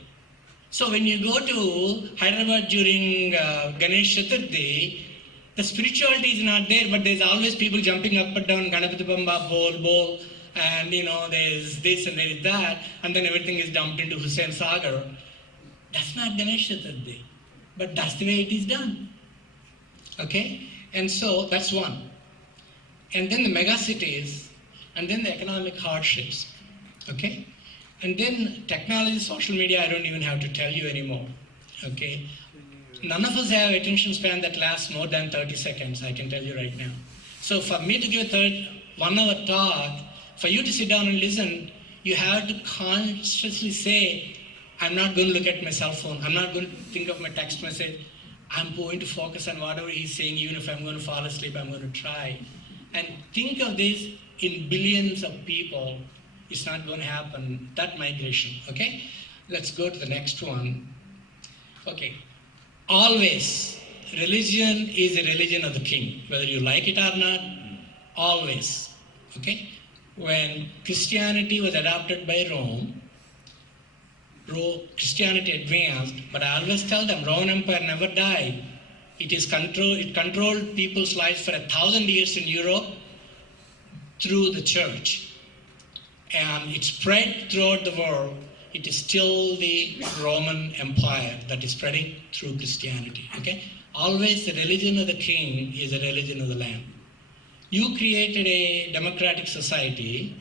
So when you go to Hyderabad during Ganesh Chaturthi, the spirituality is not there, but there's always people jumping up and down, Ganapati Bamba, bowl, and there's this and there is that, and then everything is dumped into Hussain Sagar. That's not Ganesh Chaturthi, but that's the way it is done. Okay? And so that's one. And then the mega cities, and then the economic hardships. Okay? And then technology, social media, I don't even have to tell you anymore. Okay? None of us have attention span that lasts more than 30 seconds, I can tell you right now. So for me to give a 1 hour talk, for you to sit down and listen, you have to consciously say, I'm not going to look at my cell phone, I'm not going to think of my text message, I'm going to focus on whatever he's saying, even if I'm going to fall asleep, I'm going to try. And think of this in billions of people It's not going to happen, that migration, okay? Let's go to the next one. Okay, always, religion is a religion of the king, whether you like it or not, always, okay? When Christianity was adopted by Rome, Christianity advanced, but I always tell them, Roman Empire never died. It controlled people's lives for 1,000 years in Europe through the church. And it spread throughout the world. It is still the Roman Empire that is spreading through Christianity, okay? Always the religion of the king is the religion of the land. You created a democratic society,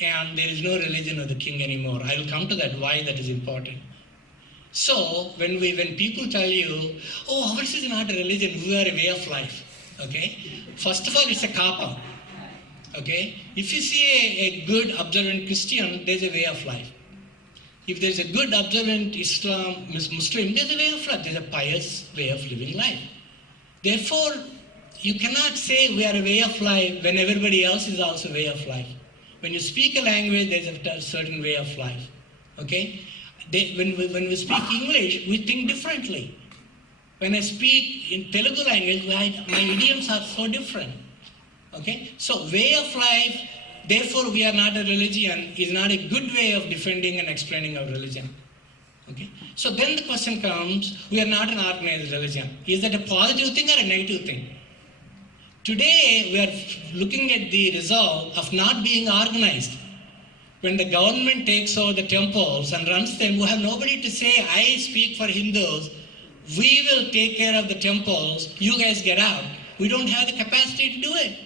and there is no religion of the king anymore. I will come to that, why that is important. So when people tell you, oh, ours is not a religion, we are a way of life, okay? First of all, it's a cop-out, okay? If you see a good observant Christian, there's a way of life. If there's a good observant Muslim, there's a way of life, there's a pious way of living life. Therefore, you cannot say we are a way of life when everybody else is also a way of life. When you speak a language, there's a certain way of life, okay? When we speak English, we think differently. When I speak in Telugu language, my idioms are so different, okay? So way of life, therefore we are not a religion, is not a good way of defending and explaining our religion, okay? So then the question comes, we are not an organized religion. Is that a positive thing or a negative thing? Today, we are looking at the result of not being organized. When the government takes over the temples and runs them, we have nobody to say, I speak for Hindus, we will take care of the temples, you guys get out. We don't have the capacity to do it.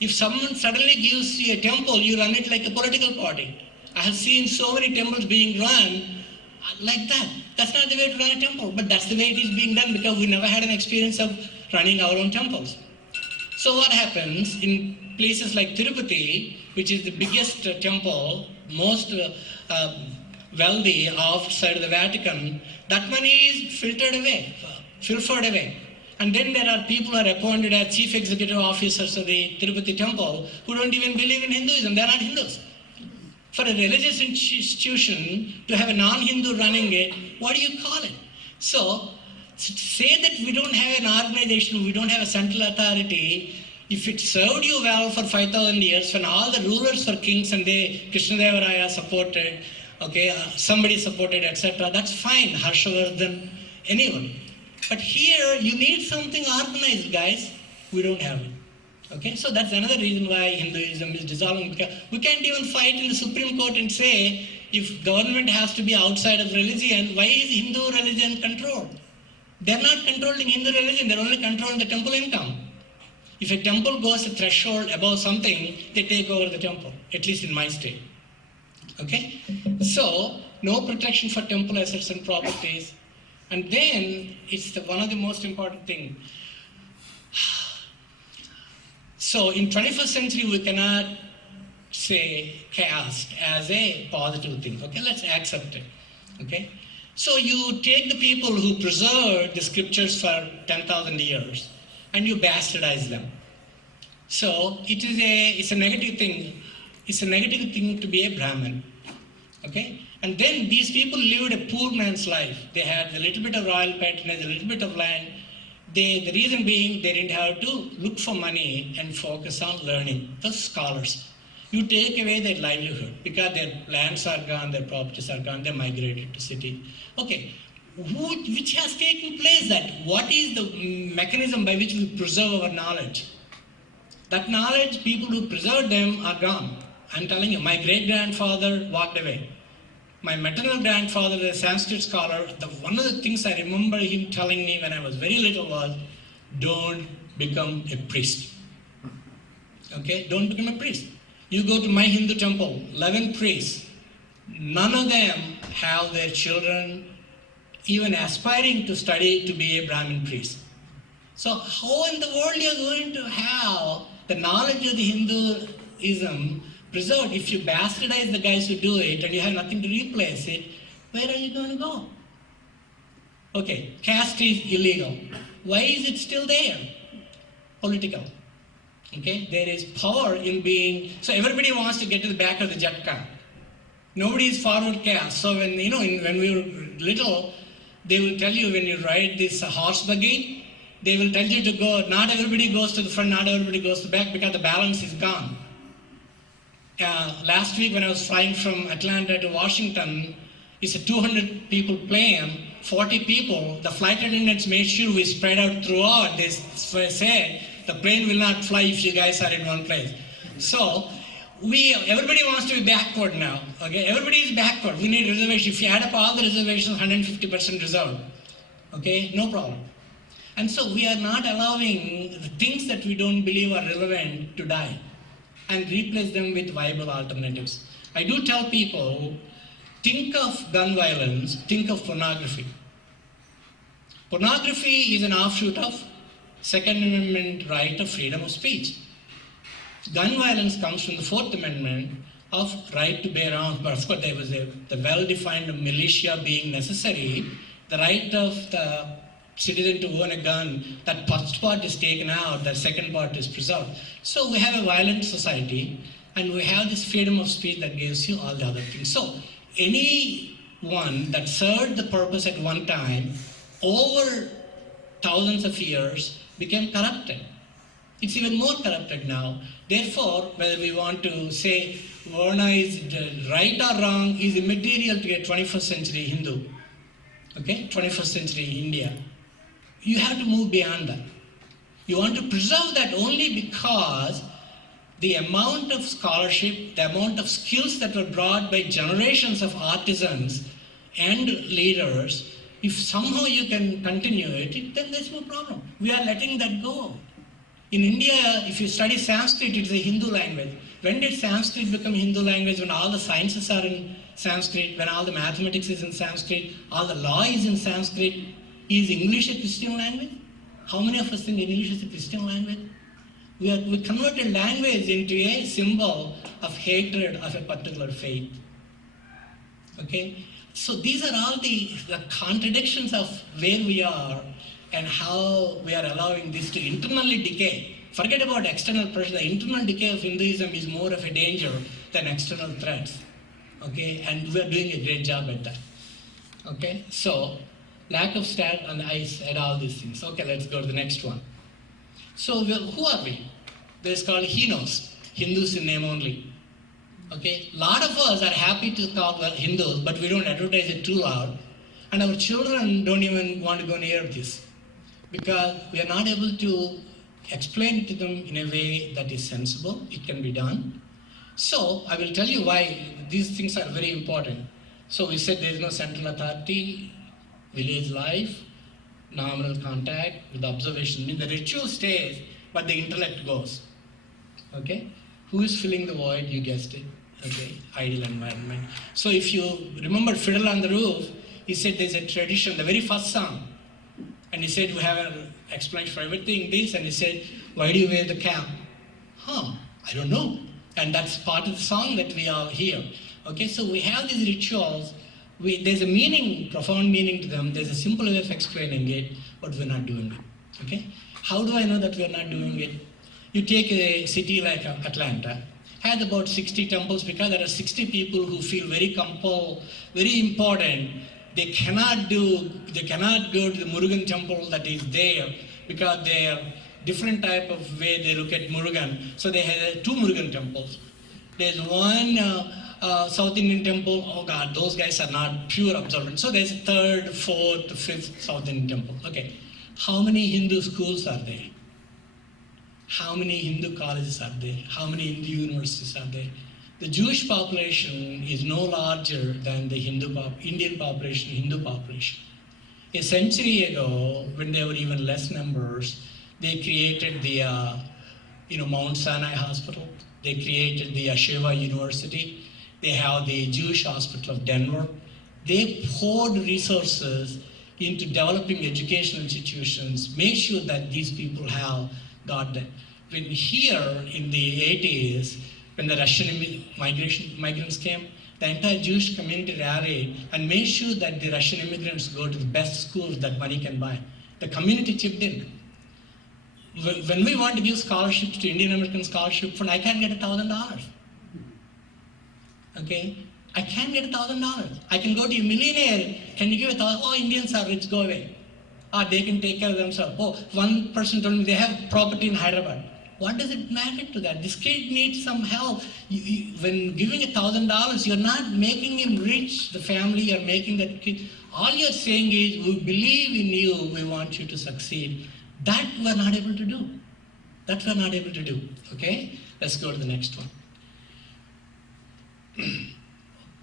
If someone suddenly gives you a temple, you run it like a political party. I have seen so many temples being run like that. That's not the way to run a temple, but that's the way it is being done because we never had an experience of running our own temples. So what happens in places like Tirupati, which is the biggest temple, most wealthy outside of the Vatican, that money is filtered away, pilfered away. And then there are people who are appointed as chief executive officers of the Tirupati temple who don't even believe in Hinduism, they are not Hindus. For a religious institution to have a non-Hindu running it, what do you call it? So, to say that we don't have an organization, we don't have a central authority, if it served you well for 5,000 years, when all the rulers were kings and Krishnadevaraya supported, okay, somebody supported, etc., that's fine, Harshavardhan, anyone. But here, you need something organized, guys. We don't have it. Okay, so that's another reason why Hinduism is dissolving, because we can't even fight in the Supreme Court and say, if government has to be outside of religion, why is Hindu religion controlled? They're not controlling Hindu religion, they're only controlling the temple income. If a temple goes a threshold above something, they take over the temple, at least in my state. Okay? So, no protection for temple assets and properties. And then, it's one of the most important things. So, in 21st century, we cannot say caste as a positive thing. Okay, let's accept it. Okay? So you take the people who preserved the scriptures for 10,000 years and you bastardize them. So it's a negative thing. It's a negative thing to be a Brahmin. Okay? And then these people lived a poor man's life. They had a little bit of royal patronage, a little bit of land. The reason being they didn't have to look for money and focus on learning. The scholars. You take away their livelihood because their lands are gone, their properties are gone, they migrated to city. Okay, which has taken place that? What is the mechanism by which we preserve our knowledge? That knowledge, people who preserve them are gone. I'm telling you, my great-grandfather walked away. My maternal grandfather, a Sanskrit scholar, one of the things I remember him telling me when I was very little was, don't become a priest. Okay, don't become a priest. You go to my Hindu temple, 11 priests, none of them have their children even aspiring to study to be a Brahmin priest. So how in the world you are going to have the knowledge of the Hinduism preserved if you bastardize the guys who do it and you have nothing to replace it? Where are you going to go? Okay, caste is illegal. Why is it still there? Political. Okay, there is power in being, so everybody wants to get to the back of the jet car. Nobody is forward cast. So when, when we were little, they will tell you when you ride this horse buggy, they will tell you to go, not everybody goes to the front, not everybody goes to the back because the balance is gone. Last week when I was flying from Atlanta to Washington, it's a 200 people plane, 40 people, the flight attendants made sure we spread out throughout. They said, the plane will not fly if you guys are in one place. So, everybody wants to be backward now, okay? Everybody is backward. We need reservations. If you add up all the reservations, 150% reserved, okay? No problem. And so we are not allowing the things that we don't believe are relevant to die and replace them with viable alternatives. I do tell people, think of gun violence, think of pornography. Pornography is an offshoot of Second Amendment right of freedom of speech. Gun violence comes from the Fourth Amendment of right to bear arms, but of course there was the well-defined militia being necessary, the right of the citizen to own a gun, that first part is taken out, the second part is preserved. So we have a violent society, and we have this freedom of speech that gives you all the other things. So anyone that served the purpose at one time, over thousands of years, became corrupted. It's even more corrupted now. Therefore, whether we want to say Varna is right or wrong is immaterial to a 21st century Hindu, okay? 21st century India. You have to move beyond that. You want to preserve that only because the amount of scholarship, the amount of skills that were brought by generations of artisans and leaders, if somehow you can continue it, then there's no problem. We are letting that go. In India, if you study Sanskrit, it's a Hindu language. When did Sanskrit become Hindu language? When all the sciences are in Sanskrit, when all the mathematics is in Sanskrit, all the law is in Sanskrit. Is English a Christian language? How many of us think English is a Christian language? We converted language into a symbol of hatred of a particular faith. Okay? So these are all the contradictions of where we are and how we are allowing this to internally decay. Forget about external pressure. The internal decay of Hinduism is more of a danger than external threats. Okay? And we are doing a great job at that. Okay? So, lack of stat, and I said all these things. Okay, let's go to the next one. So, who are we? This is called Hinos, Hindus in name only. Okay? A lot of us are happy to call Hindus, but we don't advertise it too loud. And our children don't even want to go near this, because we are not able to explain it to them in a way that is sensible. It can be done. So I will tell you why these things are very important. So we said there is no central authority, village life, nominal contact with observation. I mean, the ritual stays, but the intellect goes. Okay? Who is filling the void? You guessed it. Okay? Ideal environment. So if you remember Fiddle on the Roof, he said there's a tradition, the very first song. And he said, we have an explanation for everything, this, and he said, why do you wear the cap? I don't know. And that's part of the song that we all hear. Okay, so we have these rituals. There's a meaning, profound meaning to them. There's a simple way of explaining it, but we're not doing it. Okay? How do I know that we're not doing it? You take a city like Atlanta, has about 60 temples, because there are 60 people who feel very important. They cannot go to the Murugan temple that is there, because they are different type of way they look at Murugan. So they have 2 Murugan temples. There's one South Indian temple. Oh God, those guys are not pure observant. So there's a 3rd, 4th, 5th South Indian temple. Okay, how many Hindu schools are there? How many Hindu colleges are there? How many Hindu universities are there? The Jewish population is no larger than the Indian population, Hindu population. A century ago, when there were even less numbers, they created the Mount Sinai Hospital. They created the Yeshiva University. They have the Jewish Hospital of Denver. They poured resources into developing educational institutions, make sure that these people have got that. When here in the 80s, when the Russian migrants came, the entire Jewish community rallied and made sure that the Russian immigrants go to the best schools that money can buy. The community chipped in. When we want to give scholarships to Indian American Scholarship Fund, I can't get $1,000. Okay? I can't get $1,000. I can go to a millionaire, can you give $1,000? Oh, Indians are rich, go away. They can take care of themselves. Oh, one person told me they have property in Hyderabad. What does it matter to that? This kid needs some help. When giving $1,000, you're not making him rich, the family, you're making that kid. All you're saying is, we believe in you, we want you to succeed. That we're not able to do. That we're not able to do, okay? Let's go to the next one.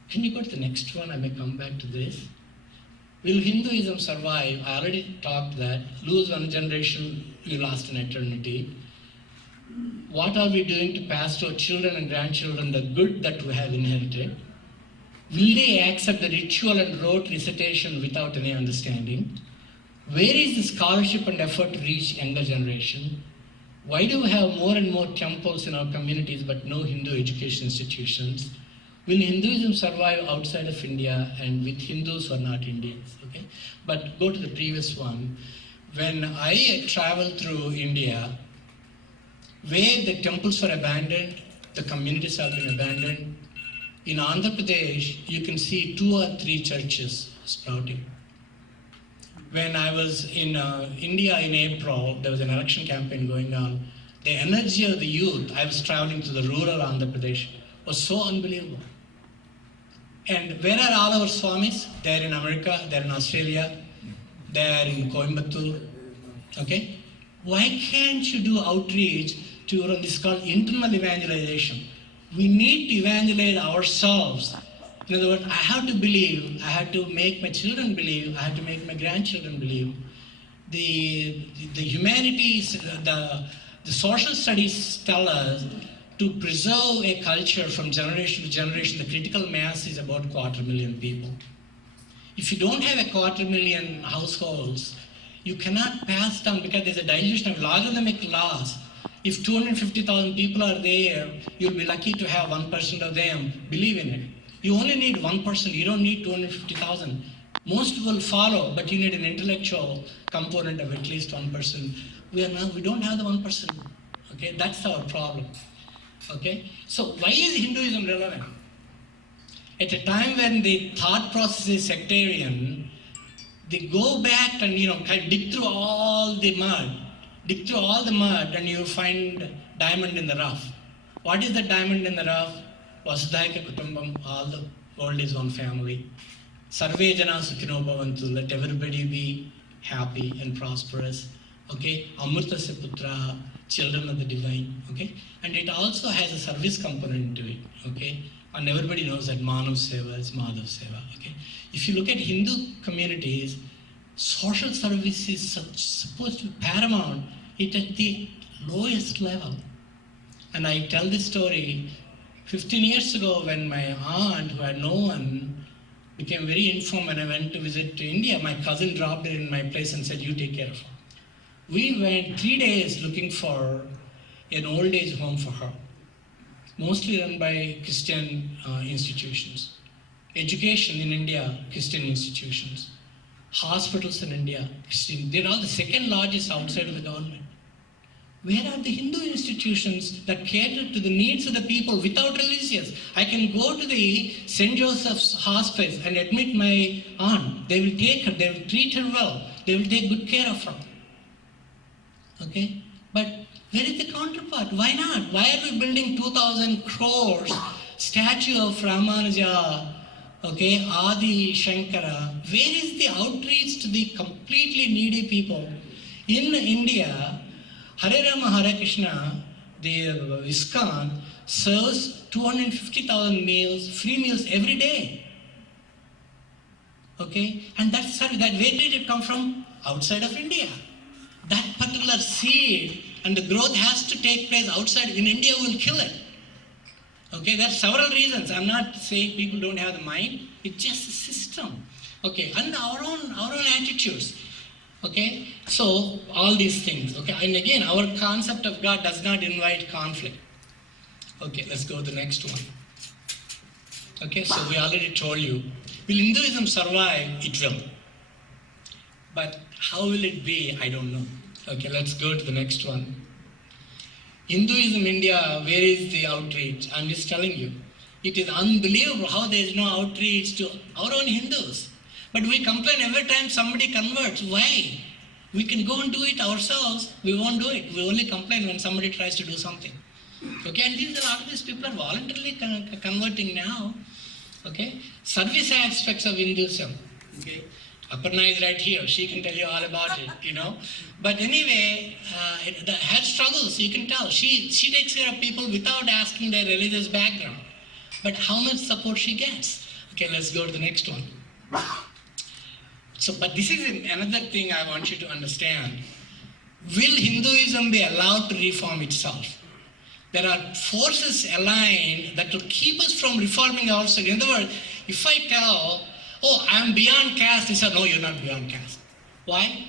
Can you go to the next one? I may come back to this. Will Hinduism survive? I already talked that. Lose one generation, you lost an eternity. What are we doing to pass to our children and grandchildren the good that we have inherited? Will they accept the ritual and rote recitation without any understanding? Where is the scholarship and effort to reach younger generation? Why do we have more and more temples in our communities but no Hindu education institutions? Will Hinduism survive outside of India and with Hindus who are not Indians? Okay? But go to the previous one. When I traveled through India, where the temples were abandoned, the communities have been abandoned. In Andhra Pradesh, you can see 2 or 3 churches sprouting. When I was in India in April, there was an election campaign going on. The energy of the youth, I was traveling to the rural Andhra Pradesh, was so unbelievable. And where are all our Swamis? They're in America, they're in Australia, they're in Coimbatore, okay? Why can't you do outreach to, this is called internal evangelization. We need to evangelize ourselves. In other words, I have to believe, I have to make my children believe, I have to make my grandchildren believe. The humanities, the social studies tell us to preserve a culture from generation to generation. The critical mass is about 250,000 people. If you don't have a 250,000 households, you cannot pass down because there's a dilution of logarithmic laws. If 250,000 people are there, you'll be lucky to have 1% of them believe in it. You only need 1%, you don't need 250,000. Most will follow, but you need an intellectual component of at least 1%. We don't have the 1%, okay? That's our problem, okay? So why is Hinduism relevant? At a time when the thought process is sectarian, they go back and, kind of dig through all the mud, and you find diamond in the rough. What is the diamond in the rough? Vasudhaika Kutumbam, all the world is one family. Sarve Jana Sukhino Bhavantu, let everybody be happy and prosperous. Okay, Amrita Se Putra, children of the divine. Okay, and it also has a service component to it. Okay, and everybody knows that Manav Seva is Madhav Seva. Okay, if you look at Hindu communities, social service is supposed to be paramount. It at the lowest level. And I tell this story 15 years ago when my aunt, who had no one, became very informed when I went to visit to India. My cousin dropped her in my place and said, you take care of her. We went 3 days looking for an old age home for her, mostly run by Christian institutions. Education in India, Christian institutions. Hospitals in India, Christian. They're all the second largest outside of the government. Where are the Hindu institutions that cater to the needs of the people without religious? I can go to the St. Joseph's Hospice and admit my aunt. They will take her, they will treat her well, they will take good care of her. Okay? But where is the counterpart? Why not? Why are we building 2,000 crores statue of Ramanuja, okay, Adi Shankara? Where is the outreach to the completely needy people? In India, Hare Rama Hare Krishna, the ISKCON serves 250,000 meals, free meals every day. Okay? And where did it come from? Outside of India. That particular seed and the growth has to take place outside. In India, we'll kill it. Okay? There are several reasons. I'm not saying people don't have the mind. It's just a system. Okay? And our own attitudes. Okay, so all these things, okay, and again, our concept of God does not invite conflict. Okay, let's go to the next one. Okay, so we already told you, will Hinduism survive? It will. But how will it be? I don't know. Okay, let's go to the next one. Hinduism India, where is the outreach? I'm just telling you. It is unbelievable how there is no outreach to our own Hindus. But we complain every time somebody converts. Why? We can go and do it ourselves. We won't do it. We only complain when somebody tries to do something. Okay, and a lot of these people are voluntarily converting now. Okay, service aspects of Hinduism. Okay, Aparna is right here. She can tell you all about it. But anyway, her struggles, you can tell. She takes care of people without asking their religious background. But how much support she gets? Okay, let's go to the next one. So, but this is another thing I want you to understand. Will Hinduism be allowed to reform itself? There are forces aligned that will keep us from reforming ourselves. In other words, if I tell, oh, I'm beyond caste, they say, no, you're not beyond caste. Why?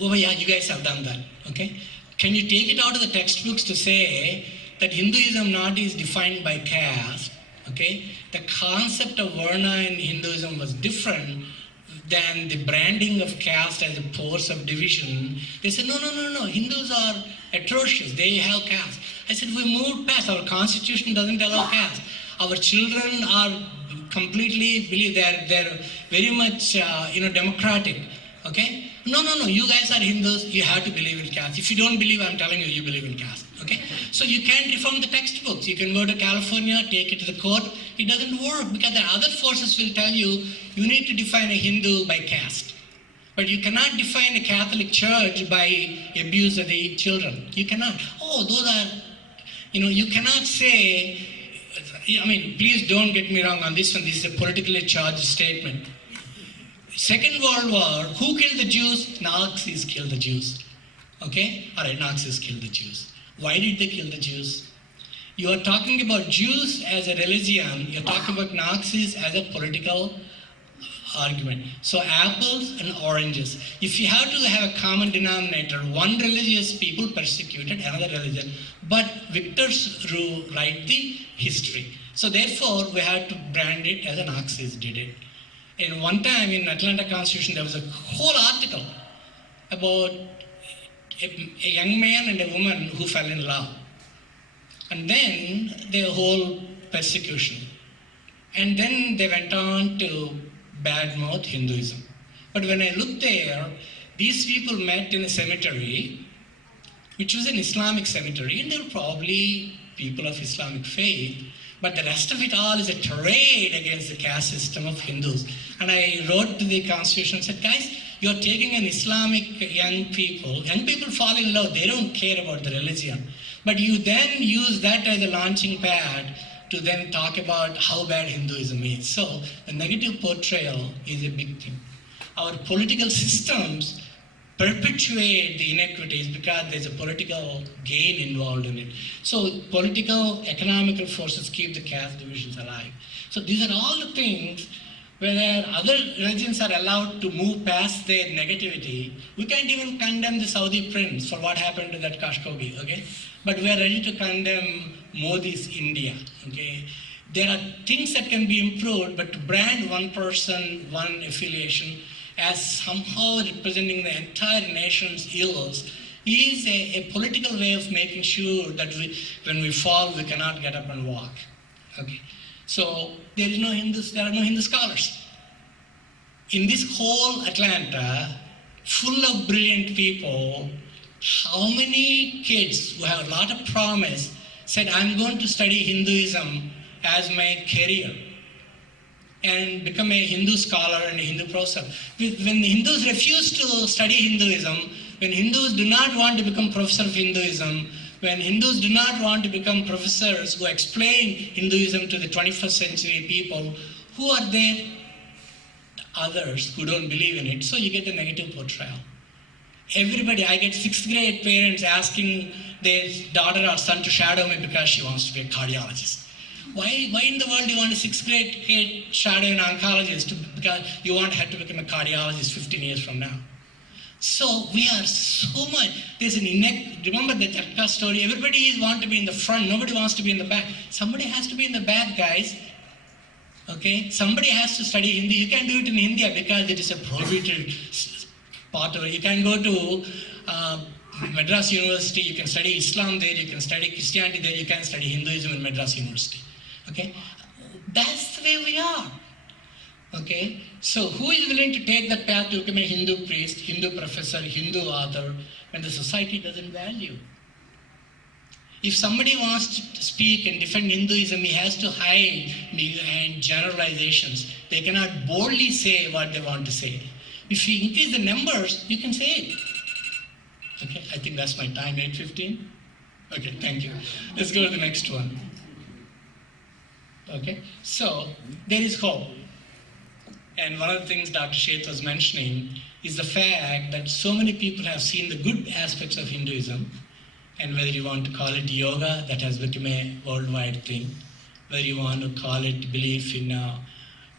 Oh, yeah, you guys have done that, okay? Can you take it out of the textbooks to say that Hinduism not is defined by caste, okay? The concept of Varna in Hinduism was different than the branding of caste as a force of division. They said, no, Hindus are atrocious, they have caste. I said, we moved past, our constitution doesn't allow caste. Our children are completely, believe they're very much, democratic, okay? No, you guys are Hindus, you have to believe in caste. If you don't believe, I'm telling you, you believe in caste, okay? So you can't reform the textbooks. You can go to California, take it to the court. It doesn't work because the other forces will tell you, you need to define a Hindu by caste. But you cannot define a Catholic church by abuse of the children. You cannot. Oh, those are, you cannot say, please don't get me wrong on this one. This is a politically charged statement. Second World War, who killed the Jews? Nazis killed the Jews. Okay? All right, Nazis killed the Jews. Why did they kill the Jews? You are talking about Jews as a religion. You're talking about Nazis as a political argument. So apples and oranges. If you have to have a common denominator, one religious people persecuted another religion, but victors write the history. So therefore, we have to brand it as the Nazis did it. And one time in Atlanta Constitution, there was a whole article about a young man and a woman who fell in love. And then the whole persecution. And then they went on to badmouth Hinduism. But when I looked there, these people met in a cemetery, which was an Islamic cemetery, and they were probably people of Islamic faith. But the rest of it all is a tirade against the caste system of Hindus. And I wrote to the Constitution and said, guys, you're taking an Islamic young people fall in love, they don't care about the religion. But you then use that as a launching pad to then talk about how bad Hinduism is. So the negative portrayal is a big thing. Our political systems perpetuate the inequities because there's a political gain involved in it. So political, economical forces keep the caste divisions alive. So these are all the things where other religions are allowed to move past their negativity. We can't even condemn the Saudi prince for what happened to that Khashoggi, okay? But we are ready to condemn Modi's India, okay? There are things that can be improved, but to brand one person, one affiliation, as somehow representing the entire nation's ills is a political way of making sure that when we fall, we cannot get up and walk. Okay. So there are no Hindu scholars. In this whole Atlanta, full of brilliant people, how many kids who have a lot of promise said, I'm going to study Hinduism as my career and become a Hindu scholar and a Hindu professor. When the Hindus refuse to study Hinduism, when Hindus do not want to become professor of Hinduism, when Hindus do not want to become professors who explain Hinduism to the 21st century people, who are there? Others who don't believe in it. So you get the negative portrayal. Everybody, I get 6th grade parents asking their daughter or son to shadow me because she wants to be a cardiologist. Why in the world do you want a 6th grade kid shadow an oncologist because you want her to become a cardiologist 15 years from now? So we are so much, there's an remember the Chatka story, everybody wants to be in the front, nobody wants to be in the back. Somebody has to be in the back, guys. Okay? Somebody has to study Hindi. You can't do it in India because it is a prohibited part of it. You can go to Madras University, you can study Islam there, you can study Christianity there, you can study Hinduism in Madras University. Okay? That's the way we are. Okay? So who is willing to take that path to become a Hindu priest, Hindu professor, Hindu author, when the society doesn't value? If somebody wants to speak and defend Hinduism, he has to hide behind generalizations. They cannot boldly say what they want to say. If you increase the numbers, you can say it. Okay, I think that's my time, 8:15. Okay, thank you. Let's go to the next one. Okay, so there is hope. And one of the things Dr. Sheth was mentioning is the fact that so many people have seen the good aspects of Hinduism, and whether you want to call it yoga, that has become a worldwide thing, whether you want to call it belief in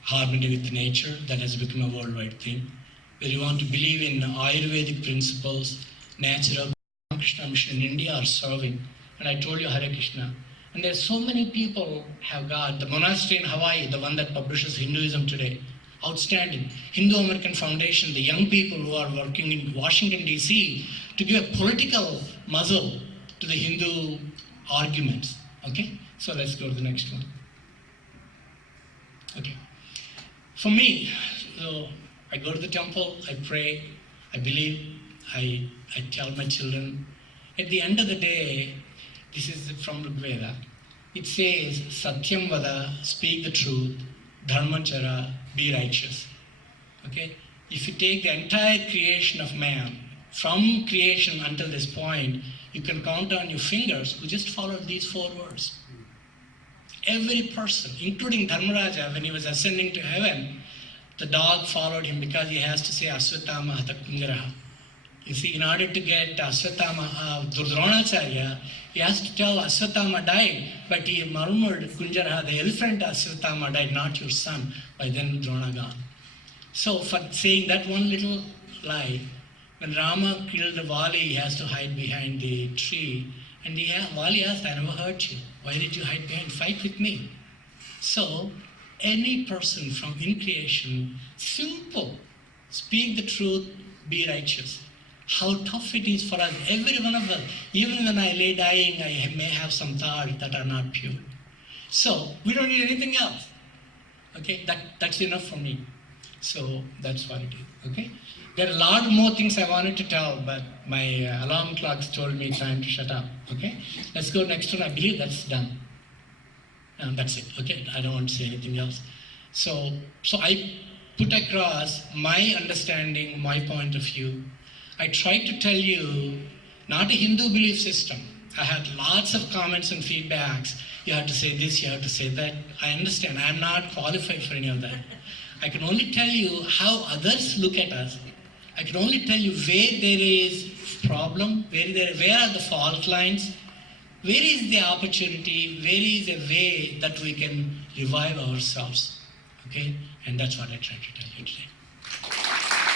harmony with nature, that has become a worldwide thing, whether you want to believe in Ayurvedic principles, natural Krishna mission in India are serving. And I told you Hare Krishna. And there's so many people have got the monastery in Hawaii, the one that publishes Hinduism today. Outstanding. Hindu American Foundation, the young people who are working in Washington, D.C. to give a political muzzle to the Hindu arguments. Okay? So let's go to the next one. Okay. For me, so I go to the temple, I pray, I believe, I tell my children. At the end of the day, this is from Rig Veda. It says, Satyam Vada, speak the truth, Dharmanchara, be righteous. Okay? If you take the entire creation of man, from creation until this point, you can count on your fingers who just followed these 4 words. Every person, including Dharmaraja, when he was ascending to heaven, the dog followed him because he has to say Asvatama Hata Kunjaraha. You see, in order to get Asvatama, Dronacharya, he has to tell Asvatama died, but he murmured, Kunjaraha, the elephant Asvatama died, not your son. By then Drona gone. So for saying that one little lie, when Rama killed the Vali, he has to hide behind the tree. And Vali asked, I never hurt you. Why did you hide behind? Fight with me. So any person from in creation, simple, speak the truth, be righteous. How tough it is for us, every one of us. Even when I lay dying, I may have some thoughts that are not pure. So we don't need anything else. Okay, that's enough for me. So that's what it is. Okay, there are a lot more things I wanted to tell, but my alarm clocks told me time to shut up. Okay, let's go next one. I believe that's done. That's it. Okay, I don't want to say anything else. So I put across my understanding, my point of view. I tried to tell you, not a Hindu belief system. I had lots of comments and feedbacks. You have to say this, you have to say that. I understand, I'm not qualified for any of that. I can only tell you how others look at us. I can only tell you where there is problem, where are the fault lines, where is the opportunity, where is a way that we can revive ourselves. Okay? And that's what I tried to tell you today.